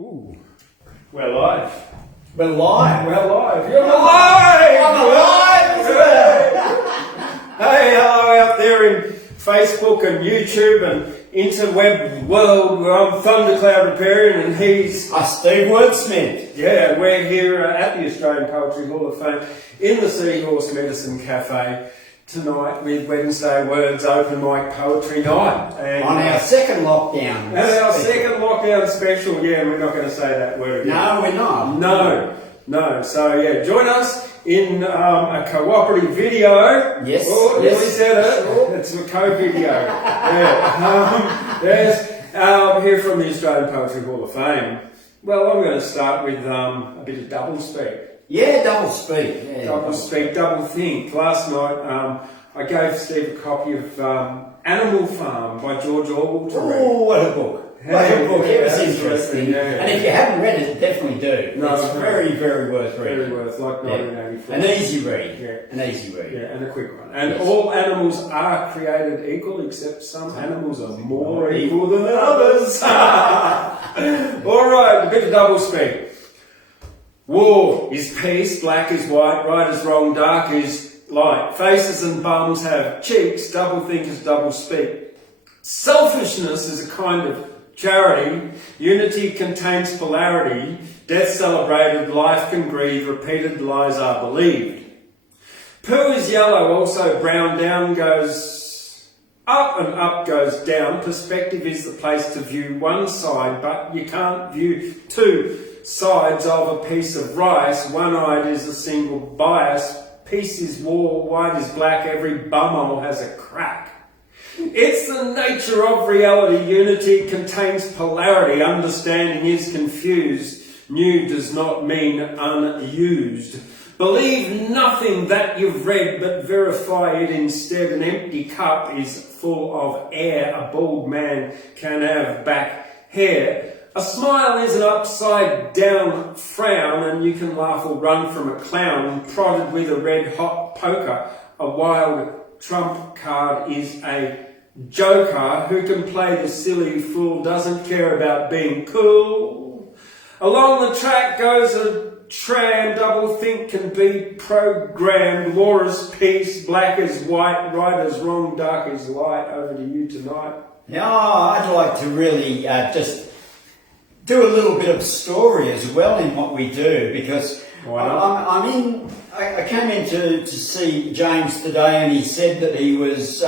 Ooh, we're live. We're live. We're live. You're alive. I'm alive. Hey, hello out there in Facebook and YouTube and interweb world. I'm Thundercloud Repairian and he's Steve Wordsmith. Yeah, we're here at the Australian Poetry Hall of Fame in the Seahorse Medicine Cafe tonight with Wednesday Words Open Mic Poetry Night. And on our second lockdown. Our second lockdown special, yeah, we're not going to say that word again. No, we're not. No. So, yeah, join us in a cooperative video. Yes. Oh, yes. Nearly said it. Sure. It's a co-video. Yeah. Yes, here from the Australian Poetry Hall of Fame. Well, I'm going to start with a bit of double speak. Yeah, double speak. Yeah, double speak, double think. Last night, I gave Steve a copy of Animal Farm by George Orwell to read. Oh, what a book. What a book. It was interesting. Yeah. And if you haven't read it, definitely do. No, it's very, very worth reading. Very worth, like 1984. An easy read. Yeah. An easy read. Yeah, and a quick one. And all animals are created equal, except some animals are more equal than others. All right, a bit of double speak. War is peace, black is white, right is wrong, dark is light. Faces and bums have cheeks, double think is double speak. Selfishness is a kind of charity. Unity contains polarity. Death celebrated, life can grieve, repeated lies are believed. Poo is yellow, also brown, down goes up and up goes down. Perspective is the place to view one side, but you can't view two sides of a piece of rice. One-eyed is a single bias. Peace is war, white is black, every bumhole has a crack. It's the nature of reality. Unity contains polarity. Understanding is confused. New does not mean unused. Believe nothing that you've read, but verify it instead. An empty cup is full of air. A bald man can have back hair. A smile is an upside-down frown, and you can laugh or run from a clown. Prodded with a red-hot poker, a wild trump card is a joker who can play the silly fool, doesn't care about being cool. Along the track goes a tram, double think can be programmed. War is peace, black is white, right is wrong, dark is light. Over to you tonight. Yeah, I'd like to really just do a little bit of story as well in what we do, because I came in to see James today, and he said that he was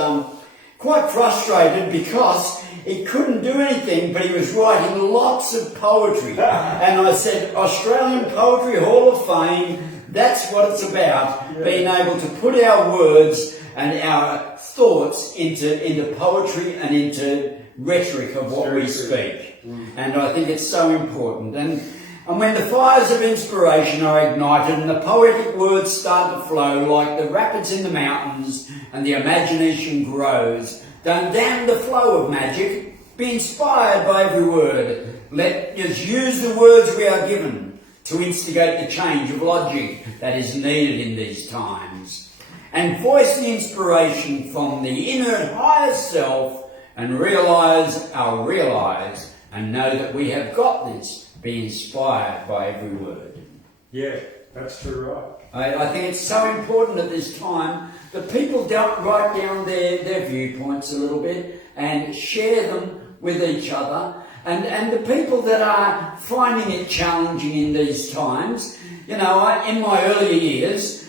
quite frustrated because he couldn't do anything, but he was writing lots of poetry. And I said, Australian Poetry Hall of Fame, that's what it's about, being able to put our words and our thoughts into poetry and into rhetoric of what we speak. And I think it's so important. And when the fires of inspiration are ignited and the poetic words start to flow like the rapids in the mountains and the imagination grows, don't damn the flow of magic. Be inspired by every word. Let us use the words we are given to instigate the change of logic that is needed in these times. And voice the inspiration from the inner higher self and realize and know that we have got this. Be inspired by every word. Yeah, that's true, right. I think it's so important at this time that people don't write down their viewpoints a little bit and share them with each other. And the people that are finding it challenging in these times, you know, in my earlier years,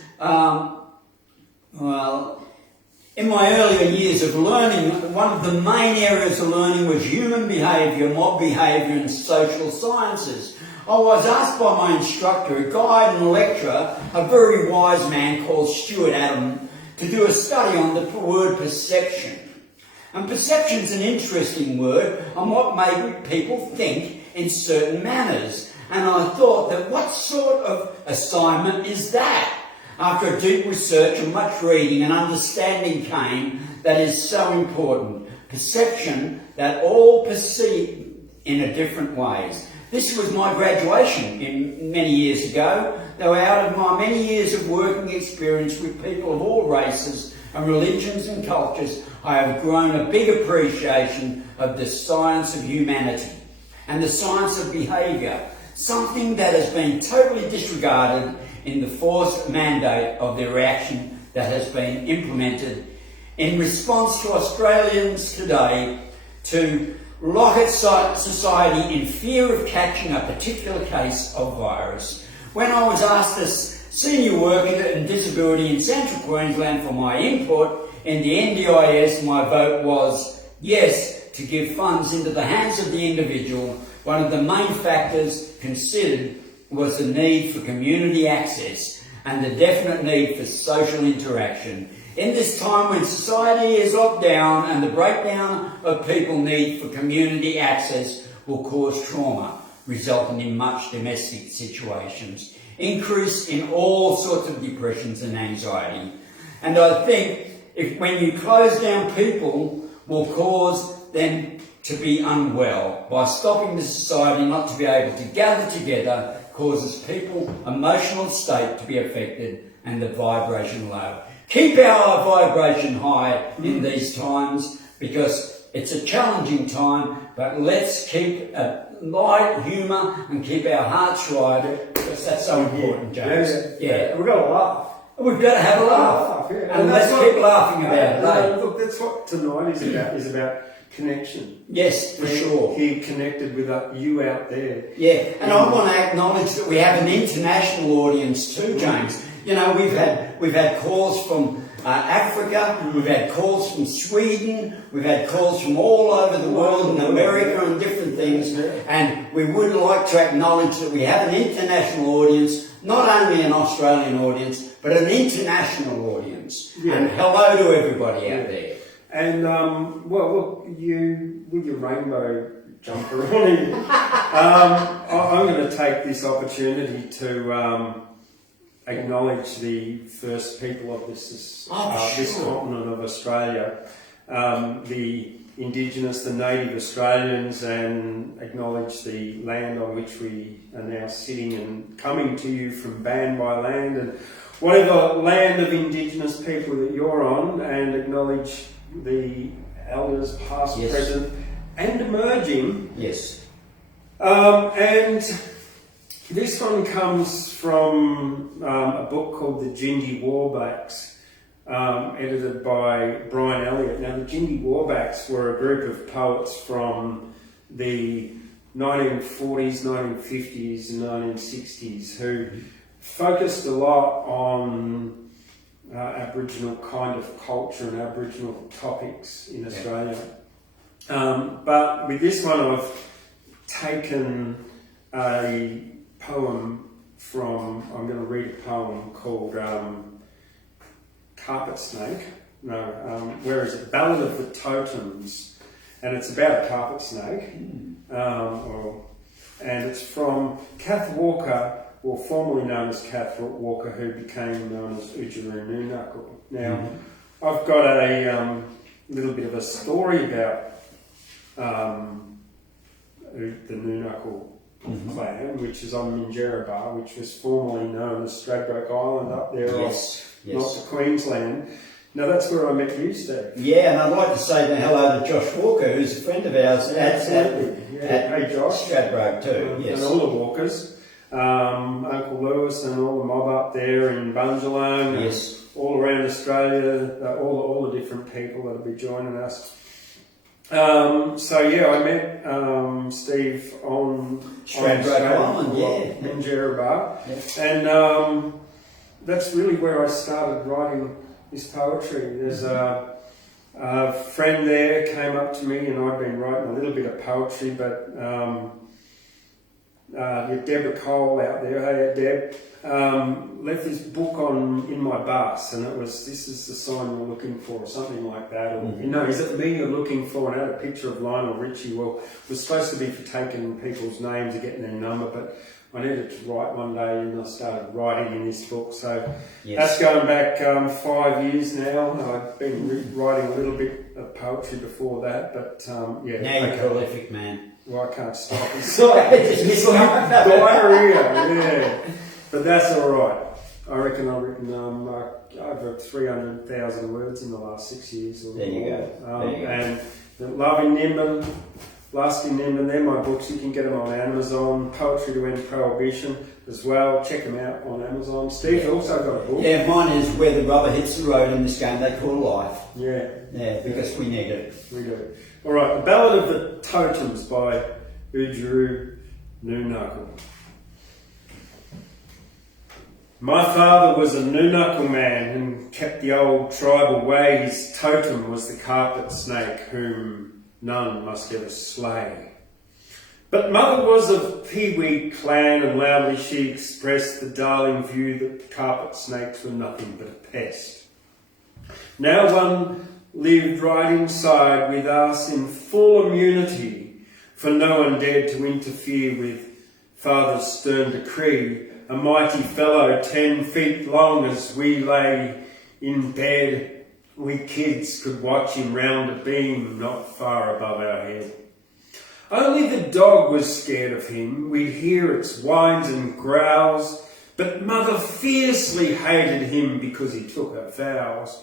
in my earlier years of learning, one of the main areas of learning was human behaviour, mob behaviour and social sciences. I was asked by my instructor, a guide and a lecturer, a very wise man called Stuart Adam, to do a study on the word perception. And perception's an interesting word on what made people think in certain manners. And I thought that what sort of assignment is that? After deep research and much reading and understanding came that is so important. Perception that all perceive in a different ways. This was my graduation many years ago, though out of my many years of working experience with people of all races and religions and cultures, I have grown a big appreciation of the science of humanity. and the science of behaviour, something that has been totally disregarded in the forced mandate of the reaction that has been implemented in response to Australians today to lock its society in fear of catching a particular case of virus. When I was asked as senior worker in disability in Central Queensland for my input in the NDIS, my vote was yes to give funds into the hands of the individual. One of the main factors considered was the need for community access and the definite need for social interaction. In this time when society is locked down and the breakdown of people need for community access will cause trauma, resulting in much domestic situations, increase in all sorts of depressions and anxiety. And I think when you close down, people will cause them to be unwell. By stopping the society not to be able to gather together causes people's emotional state to be affected and the vibration low. Keep our vibration high in these times because it's a challenging time, but let's keep a light humour and keep our hearts right because that's so important, James. Yeah. We've got to laugh. We've got to have a laugh. And let's keep laughing about it. Look, that's what tonight is about connection. Yes, for sure. He connected with you out there. Yeah, and I want to acknowledge that we have an international audience too, James. You know, we've had calls from Africa, we've had calls from Sweden, we've had calls from all over the world, in America and different things, and we would like to acknowledge that we have an international audience, not only an Australian audience, but an international audience. Yeah. And hello to everybody out there. And, well, look, you, with your rainbow jumper on, I'm going to take this opportunity to acknowledge the first people of this continent of Australia, the Indigenous, the native Australians, and acknowledge the land on which we are now sitting and coming to you from Band by Land and whatever land of Indigenous people that you're on, and acknowledge the elders past, present and emerging. Yes. And this one comes from a book called The Gindi Warbacks, edited by Brian Elliott. Now, the Gindi Warbacks were a group of poets from the 1940s, 1950s and 1960s who focused a lot on Aboriginal kind of culture and Aboriginal topics in Australia. But with this one I've taken a poem from, I'm going to read a poem called Carpet Snake. Where is it? Ballad of the Totems. And it's about a carpet snake. And it's from Kath Walker, or formerly known as Kath Walker, who became known as Oodgeroo Nunuccal. Now, I've got a little bit of a story about the Nunuccal clan, which is on Minjerribah, which was formerly known as Stradbroke Island up there off North Queensland. Now, that's where I met you, Steve. Yeah, and I'd like to say hello to Josh Walker, who's a friend of ours at Hey, Josh. Stradbroke too. And all the Walkers. Uncle Lewis and all the mob up there in Bundjalung, all around Australia, all the different people that'll be joining us. I met Steve on Stradbroke Island, Minjerribah, and that's really where I started writing this poetry. There's a friend there came up to me, and I'd been writing a little bit of poetry, but Deborah Cole out there, hey Deb, left this book in my bus, and it was, "This is the sign you're looking for," or something like that. Or, is it me you're looking for? And I had a picture of Lionel Richie. Well, it was supposed to be for taking people's names and getting their number, but I needed to write one day, and I started writing in this book. So that's going back 5 years now. I've been writing a little bit of poetry before that, but Now you're prolific, man. Well, I can't stop. It's like diarrhea, But that's all right. I reckon over 300,000 words in the last 6 years. There you go. And loving Nimbin, lasting them, and they're my books. You can get them on Amazon. Poetry to End Prohibition as well. Check them out on Amazon. Steve's also got a book. Yeah, mine is Where the Rubber Hits the Road in this game they call life. Yeah. Yeah, because we need it. We do. All right, The Ballad of the Totems by Oodgeroo Nunuccal. My father was a Nunuccal man and kept the old tribal way. His totem was the carpet snake, whom none must ever slay. But mother was of Pee-wee clan, and loudly she expressed the darling view that carpet snakes were nothing but a pest. Now one lived right inside with us in full immunity, for no one dared to interfere with father's stern decree. A mighty fellow 10 feet long, as we lay in bed, we kids could watch him round a beam not far above our head. Only the dog was scared of him. We'd hear its whines and growls, but mother fiercely hated him because he took her fowls.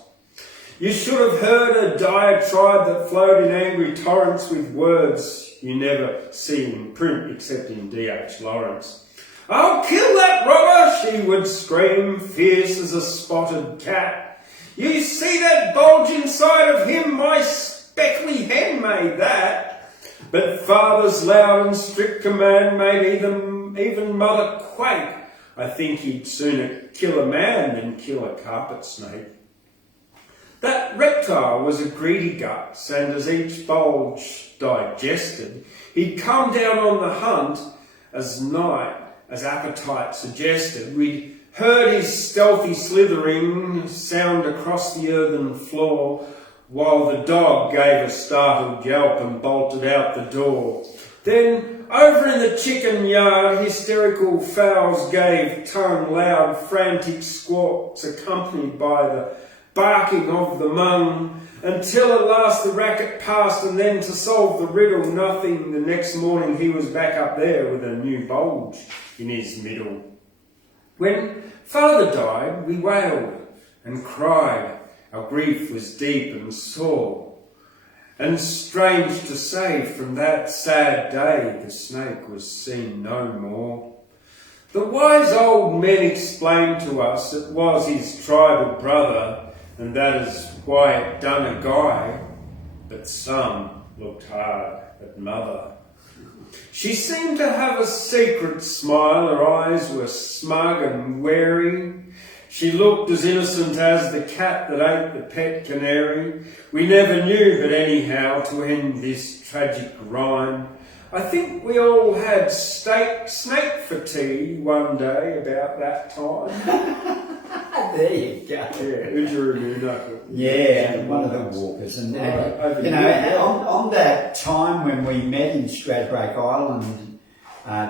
You should have heard a diatribe that flowed in angry torrents with words you never see in print except in D.H. Lawrence. I'll kill that robber, she would scream, fierce as a spotted cat. You see that bulge inside of him? My speckly hen made that. But father's loud and strict command made even mother quake. I think he'd sooner kill a man than kill a carpet snake. That reptile was a greedy guts, and as each bulge digested, he'd come down on the hunt as night as appetite suggested. We'd heard his stealthy slithering sound across the earthen floor, while the dog gave a startled yelp and bolted out the door. Then, over in the chicken yard, hysterical fowls gave tongue loud, frantic squawks accompanied by the barking of the mung, until at last the racket passed, and then to solve the riddle, nothing. The next morning he was back up there with a new bulge in his middle. When father died, we wailed and cried. Our grief was deep and sore. And strange to say, from that sad day, the snake was seen no more. The wise old men explained to us it was his tribal brother, and that is why it done a guy. But some looked hard at mother. She seemed to have a secret smile, her eyes were smug and wary. She looked as innocent as the cat that ate the pet canary. We never knew, but anyhow, to end this tragic rhyme, I think we all had snake for tea one day about that time. There you go. Yeah, Oodgeroo Nunuccal. Yeah, one of the walkers. And on that time when we met in Stradbroke Island,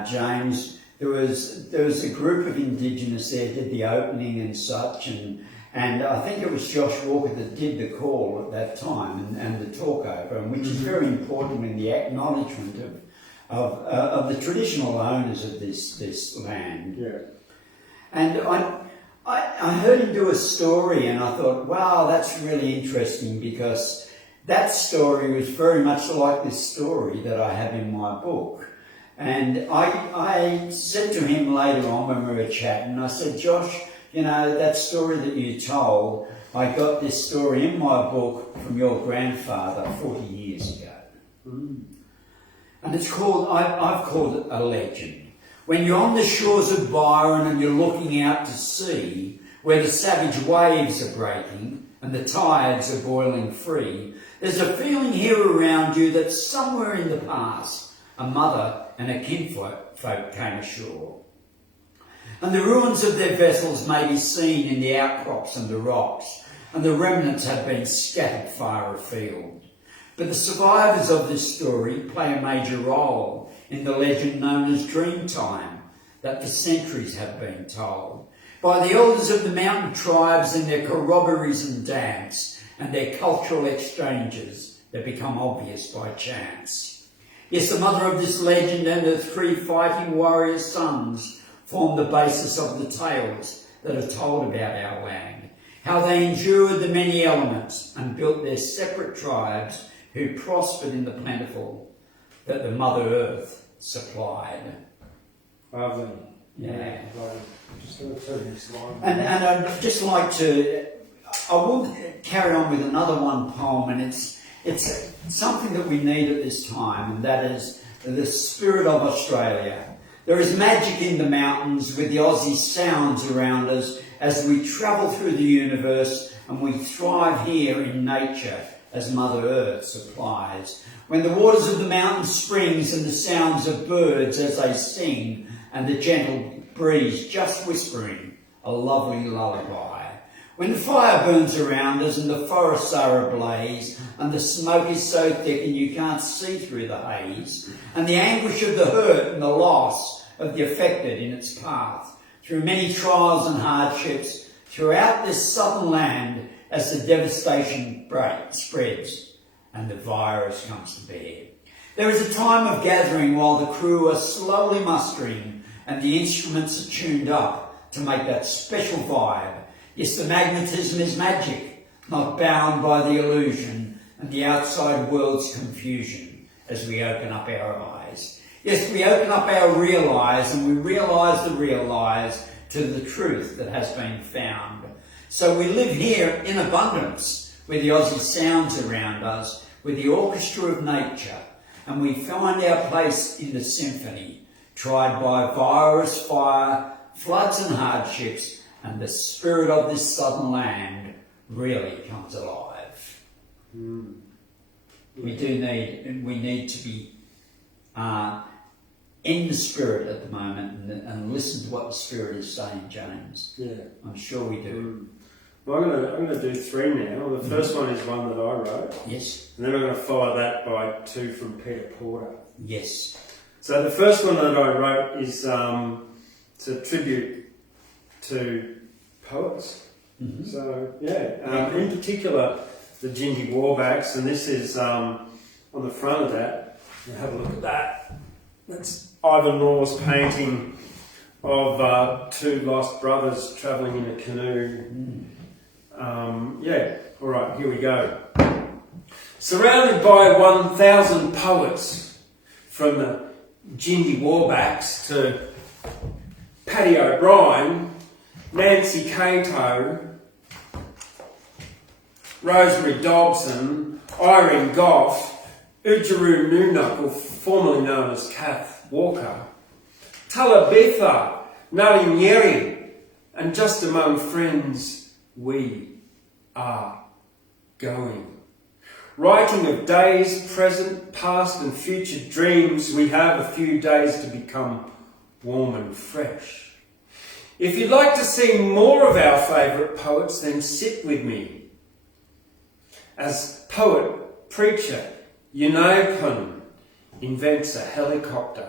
James, there was a group of Indigenous there, did the opening and such, and I think it was Josh Walker that did the call at that time and the talk over, and which is very important in the acknowledgement of the traditional owners of this land. Yeah. And I heard him do a story, and I thought, wow, that's really interesting, because that story was very much like this story that I have in my book. And I said to him later on when we were chatting, I said, Josh, you know, that story that you told, I got this story in my book from your grandfather 40 years ago. Mm. And it's called, I've called it a legend. When you're on the shores of Byron and you're looking out to sea, where the savage waves are breaking and the tides are boiling free, there's a feeling here around you that somewhere in the past, a mother and a kinfolk came ashore. And the ruins of their vessels may be seen in the outcrops and the rocks, and the remnants have been scattered far afield. But the survivors of this story play a major role in the legend known as Dreamtime, that for centuries have been told by the elders of the mountain tribes in their corroborees and dance, and their cultural exchanges that become obvious by chance. Yes, the mother of this legend and her 3 fighting warrior sons form the basis of the tales that are told about our land, how they endured the many elements and built their separate tribes who prospered in the plentiful that the Mother Earth supplied. Lovely. Yeah. Just going to turn this line. And I'd just like to, I will carry on with another one poem, and it's something that we need at this time, and that is the spirit of Australia. There is magic in the mountains with the Aussie sounds around us as we travel through the universe, and we thrive here in nature as Mother Earth supplies. When the waters of the mountain springs and the sounds of birds as they sing, and the gentle breeze just whispering a lovely lullaby. When the fire burns around us and the forests are ablaze, and the smoke is so thick and you can't see through the haze, and the anguish of the hurt and the loss of the affected in its path, through many trials and hardships, throughout this southern land, as the devastation spreads and the virus comes to bear. There is a time of gathering while the crew are slowly mustering and the instruments are tuned up to make that special vibe. Yes, the magnetism is magic, not bound by the illusion and the outside world's confusion as we open up our eyes. Yes, we open up our real eyes and we realise the real eyes to the truth that has been found. So we live here in abundance, with the Aussie sounds around us, with the orchestra of nature, and we find our place in the symphony, tried by virus, fire, floods and hardships, and the spirit of this southern land really comes alive. Mm. We need to be in the spirit at the moment and listen to what the spirit is saying, James. Yeah. I'm sure we do. Well, I'm going to do three now. The first one is one that I wrote. Yes. And then I'm going to follow that by two from Peter Porter. Yes. So the first one that I wrote is it's a tribute to poets. Mm-hmm. So, in particular, the Gingy Warbacks, and this is on the front of that. Have a look at that. That's Ivan Law's painting of two lost brothers travelling in a canoe. Mm. All right, here we go. Surrounded by 1,000 poets, from the Gingy Warbacks to Paddy O'Brien, Nancy Cato, Rosemary Dobson, Irene Goff, Oodgeroo Nunuccal, formerly known as Kath Walker, Talabitha, Nalinyeri, and just among friends, we are going. Writing of days, present, past and future dreams, we have a few days to become warm and fresh. If you'd like to see more of our favourite poets, then sit with me. As poet, preacher, Yunapun invents a helicopter.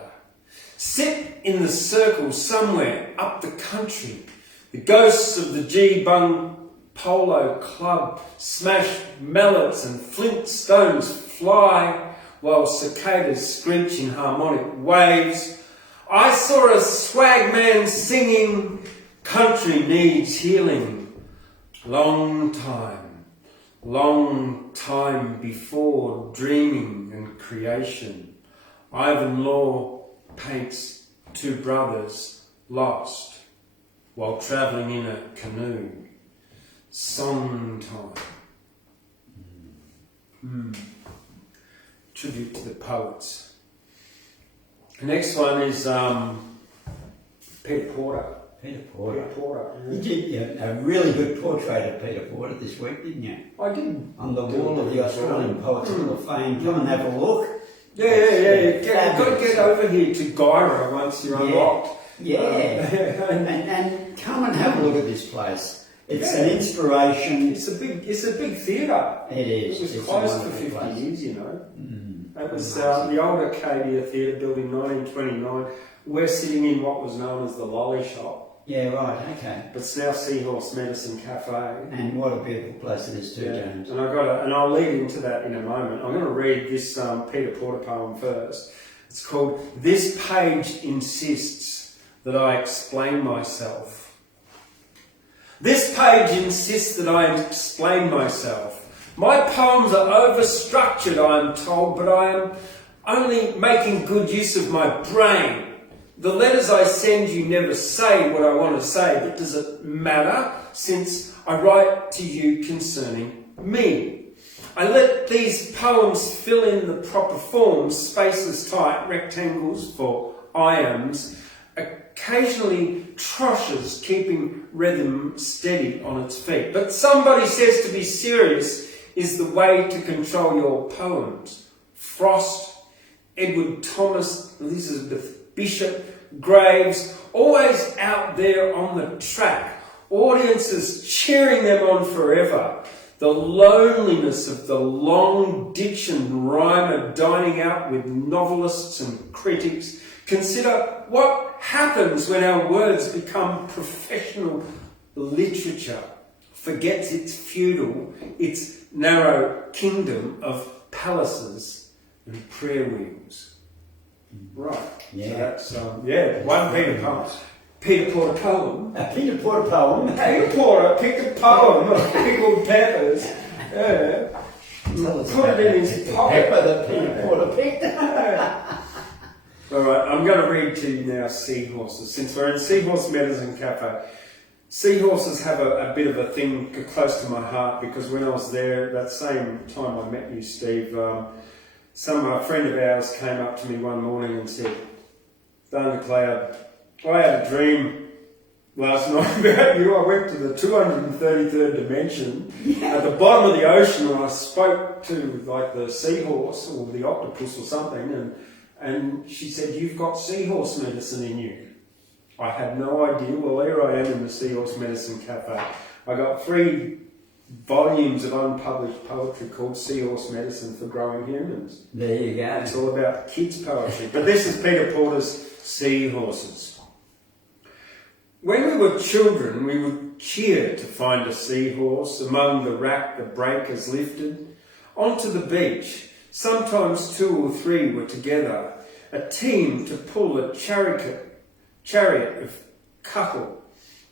Sit in the circle somewhere up the country. The ghosts of the G-Bung Polo Club smash mallets and flint stones fly while cicadas screech in harmonic waves. I saw a swag man singing, country needs healing. Long time before dreaming and creation. Ivan Law paints two brothers lost while travelling in a canoe. Song time. Tribute to the poets. The next one is Peter Porter. Peter Porter. Peter Porter. You did a really good portrait of Peter Porter this week, didn't you? I did. On the wall of the Australian Poets Hall of Fame. Come and have a look. Yeah. You've got to get over here to Guyra once you're unlocked. Yeah. And come and have a look at this place. It's an inspiration. It's a big theatre. It is. It was closed for 50 years, you know. That was the old Arcadia Theatre built in 1929. We're sitting in what was known as the Lolly Shop. Yeah, right, okay. But it's now Seahorse Medicine Cafe. And what a beautiful place it is too, James. And I'll lead into that in a moment. I'm going to read this Peter Porter poem first. It's called "This Page Insists That I Explain Myself." This page insists that I explain myself. My poems are overstructured, I am told, but I am only making good use of my brain. The letters I send you never say what I want to say, but does it matter, since I write to you concerning me? I let these poems fill in the proper forms, spaces tight, rectangles for iams, occasionally troshes keeping rhythm steady on its feet. But somebody says to be serious is the way to control your poems. Frost, Edward Thomas, Elizabeth Bishop, Graves, always out there on the track. Audiences cheering them on forever. The loneliness of the long-dictioned rhymer dining out with novelists and critics. Consider what happens when our words become professional literature, forgets its feudal, its narrow kingdom of palaces and prayer wheels. Right. Yeah. So that's, one Peter poem. Peter Porter poem. A Peter Porter poem. Peter Porter picked a poem of pickled peppers. Yeah. Put it in his pocket. Pepper that Peter Porter picked. All right, I'm going to read to you now seahorses. Since we're in Seahorse Medicine Cafe, seahorses have a bit of a thing close to my heart, because when I was there, that same time I met you, Steve, a friend of ours came up to me one morning and said, Thundercloud, I had a dream last night about you. I went to the 233rd dimension at the bottom of the ocean, and I spoke to like the seahorse or the octopus or something, and she said, you've got seahorse medicine in you. I had no idea. Well, here I am in the Seahorse Medicine Cafe. I got 3 volumes of unpublished poetry called Seahorse Medicine for Growing Humans. There you go. It's all about kids' poetry. But this is Peter Porter's Seahorses. When we were children, we would cheer to find a seahorse among the wrack the breakers lifted. Onto the beach, sometimes 2 or 3 were together, a team to pull a chariot of cuttle,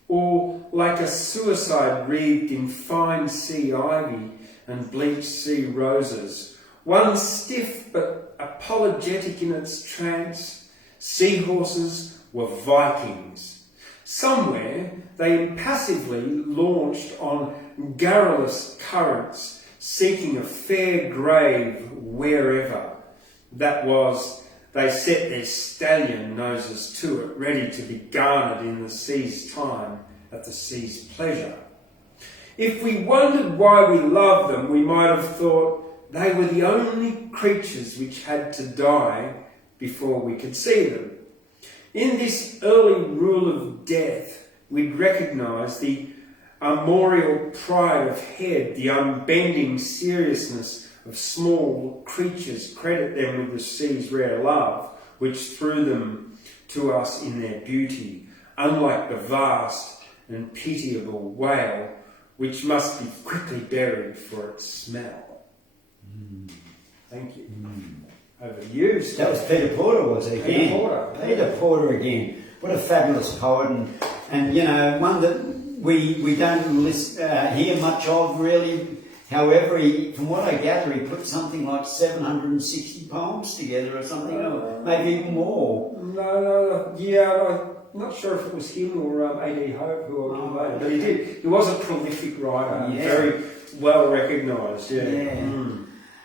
or like a suicide wreathed in fine sea ivy and bleached sea roses. One stiff but apologetic in its trance, seahorses were Vikings. Somewhere they impassively launched on garrulous currents, seeking a fair grave wherever. That was, they set their stallion noses to it, ready to be garnered in the sea's time, at the sea's pleasure. If we wondered why we loved them, we might have thought they were the only creatures which had to die before we could see them. In this early rule of death, we'd recognise the armorial pride of head, the unbending seriousness of small creatures, credit them with the sea's rare love, which threw them to us in their beauty, unlike the vast and pitiable whale, which must be quickly buried for its smell. Thank you. Over to you, Steve. That was Peter Porter, was it? Again. Peter Porter. Peter Porter again. What a fabulous poet, and you know, one that we don't hear much of really. However, from what I gather, he put something like 760 poems together or something, or maybe even more. I'm not sure if it was him or A.D. Hope who were later, but he did. He was a prolific writer, very well recognised.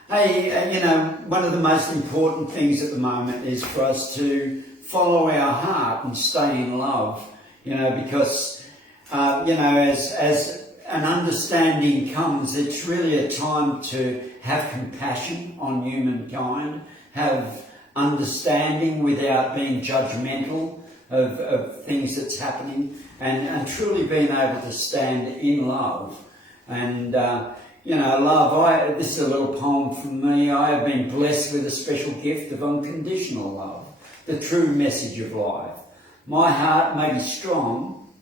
Hey, you know, one of the most important things at the moment is for us to follow our heart and stay in love. You know, because you know, as an understanding comes, it's really a time to have compassion on humankind, have understanding without being judgmental of things that's happening, and truly being able to stand in love. And, you know, love, this is a little poem from me. I have been blessed with a special gift of unconditional love, the true message of life. My heart may be strong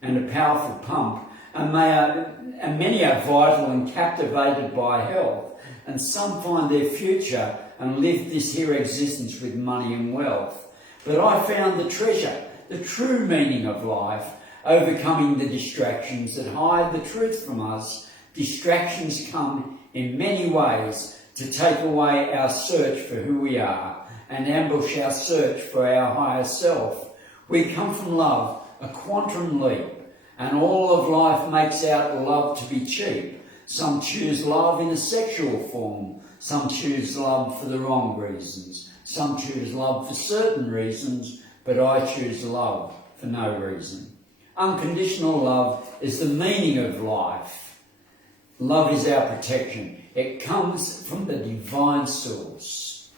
and a powerful pump, and many are vital and captivated by health, and some find their future and live this here existence with money and wealth. But I found the treasure, the true meaning of life, overcoming the distractions that hide the truth from us. Distractions come in many ways to take away our search for who we are and ambush our search for our higher self. We come from love, a quantum leap, and all of life makes out love to be cheap. Some choose love in a sexual form, some choose love for the wrong reasons, some choose love for certain reasons, but I choose love for no reason. Unconditional love is the meaning of life. Love is our protection. It comes from the divine source.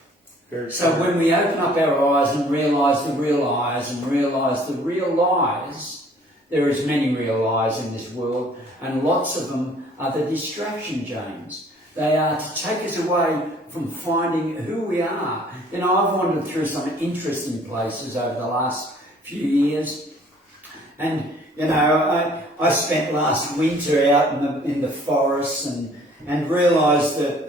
So when we open up our eyes and realise the real eyes and realise the real lies, there is many real lies in this world, and lots of them are the distraction, James. They are to take us away from finding who we are. You know, I've wandered through some interesting places over the last few years, and you know, I spent last winter out in the forest and realised that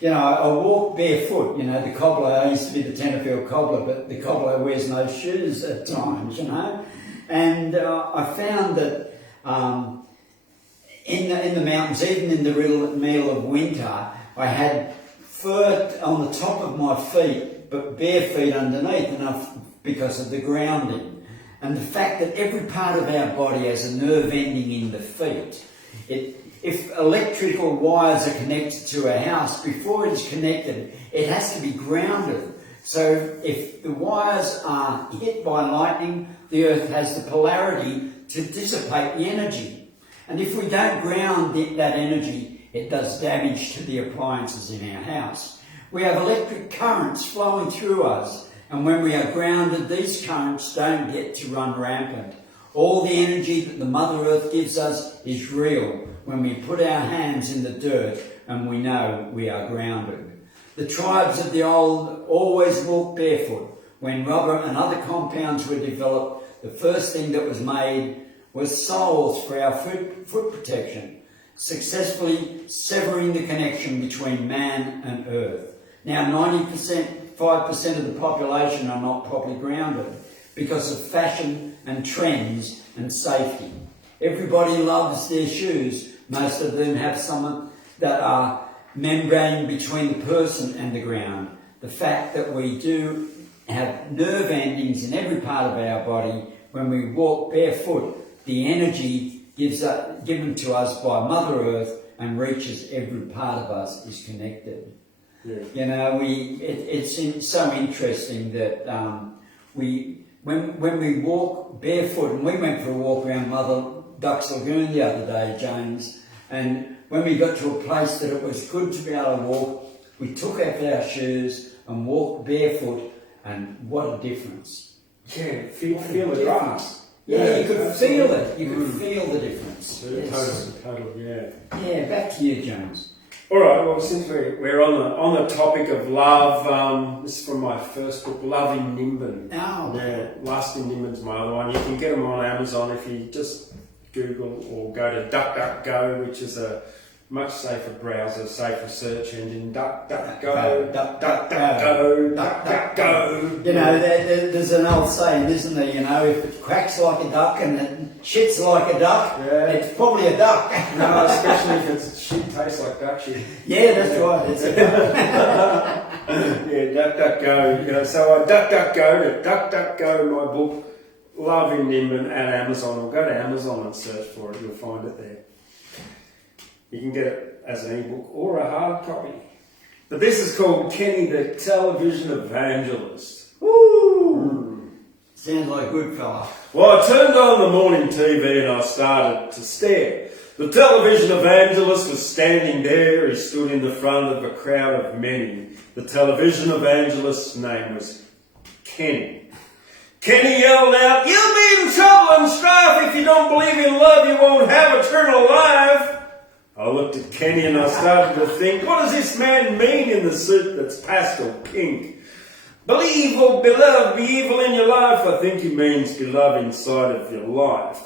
you know, I walked barefoot. You know, the cobbler, I used to be the Tenterfield cobbler, but the cobbler wears no shoes at times, you know. And I found that in the mountains, even in the real middle of winter, I had fur on the top of my feet, but bare feet underneath, enough because of the grounding. And the fact that every part of our body has a nerve ending in the feet. If electrical wires are connected to a house, before it is connected, it has to be grounded. So if the wires are hit by lightning, the earth has the polarity to dissipate the energy. And if we don't ground that energy, it does damage to the appliances in our house. We have electric currents flowing through us, and when we are grounded, these currents don't get to run rampant. All the energy that the Mother Earth gives us is real when we put our hands in the dirt and we know we are grounded. The tribes of the old always walked barefoot. When rubber and other compounds were developed, the first thing that was made was soles for our foot protection, successfully severing the connection between man and earth. Now 5% of the population are not properly grounded because of fashion and trends and safety. Everybody loves their shoes. Most of them have some that are membrane between the person and the ground. The fact that we do have nerve endings in every part of our body, when we walk barefoot, the energy given to us by Mother Earth and reaches every part of us is connected. Yeah. You know, it's so interesting that when we walk barefoot, and we went for a walk around Mother Duck's Lagoon the other day, James, and when we got to a place that it was good to be able to walk, we took off our shoes and walked barefoot, and what a difference. Yeah, feel the grass. Yeah, you could feel it. You could feel the difference. Totally, yeah. Yeah, back to you, James. All right, well, since we're on the topic of love, this is from my first book, Love in Nimbin. Oh. Yeah, Lust in Nimbin's my other one. You can get them on Amazon if you just Google or go to DuckDuckGo, which is a much safer browser, safer search engine. DuckDuckGo, DuckDuckGo, DuckDuckGo. You know, there's an old saying, isn't there? You know, if it quacks like a duck and it shits like a duck, it's probably a duck. No, especially if its shit tastes like duck shit. Yeah, that's right. It's a duck. Yeah, DuckDuckGo. You know, so I DuckDuckGo to DuckDuckGo, my book, Love in Nimbin, at Amazon. Or go to Amazon and search for it. You'll find it there. You can get it as an ebook or a hard copy. But this is called Kenny the Television Evangelist. Woo! Sounds like a good fella. Well, I turned on the morning TV and I started to stare. The television evangelist was standing there. He stood in the front of a crowd of many. The television evangelist's name was Kenny. Kenny yelled out, "You'll be in trouble and strife if you don't believe in love. You won't have eternal life." I looked at Kenny and I started to think, what does this man mean in the suit that's pastel pink? Believe or beloved, be evil in your life. I think he means be love inside of your life.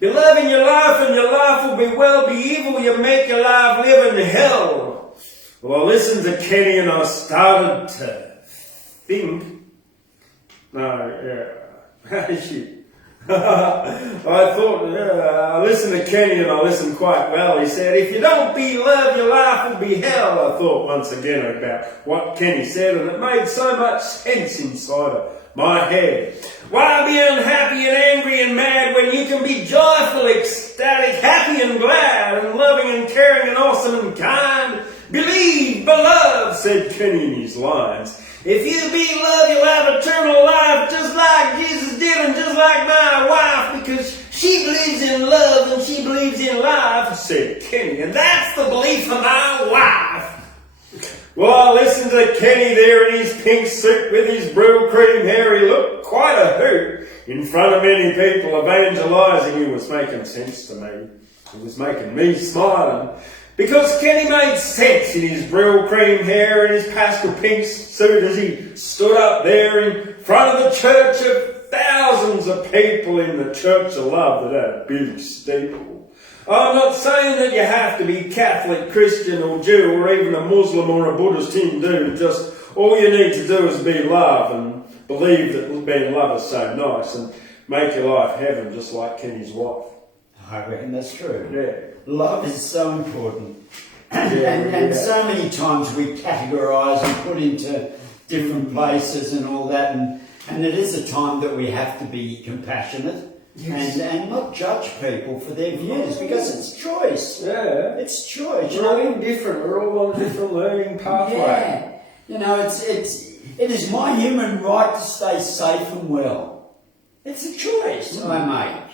Be love in your life and your life will be well. Be evil, you make your life live in hell. Well, I listened to Kenny and I started to think. No, yeah. Shit. I thought, I listened to Kenny and I listened quite well. He said, if you don't be love, your life will be hell. I thought once again about what Kenny said, and it made so much sense inside of my head. Why be unhappy and angry and mad when you can be joyful, ecstatic, happy and glad, and loving and caring and awesome and kind? Believe, beloved, said Kenny in his lines. If you be love, you'll have eternal life, just like Jesus did and just like my wife, because she believes in love and she believes in life, said Kenny, and that's the belief of my wife. Well, I listened to Kenny there in his pink suit with his brill cream hair. He looked quite a hoot in front of many people evangelising. He was making sense to me. It was making me smiling. Because Kenny made sense in his brill cream hair and his pastel pink suit as he stood up there in front of the church of thousands of people in the Church of Love with that big steeple. I'm not saying that you have to be Catholic, Christian or Jew or even a Muslim or a Buddhist Hindu. Just all you need to do is be love and believe that being love is so nice and make your life heaven just like Kenny's wife. I reckon that's true. Yeah. Love is so important. And so many times we categorise and put into different places and all that, and it is a time that we have to be compassionate and not judge people for their views, because it's choice. Yeah. It's choice. We're all different. We're all on a different learning pathway. Yeah. You know, it is my human right to stay safe and well. It's a choice I make.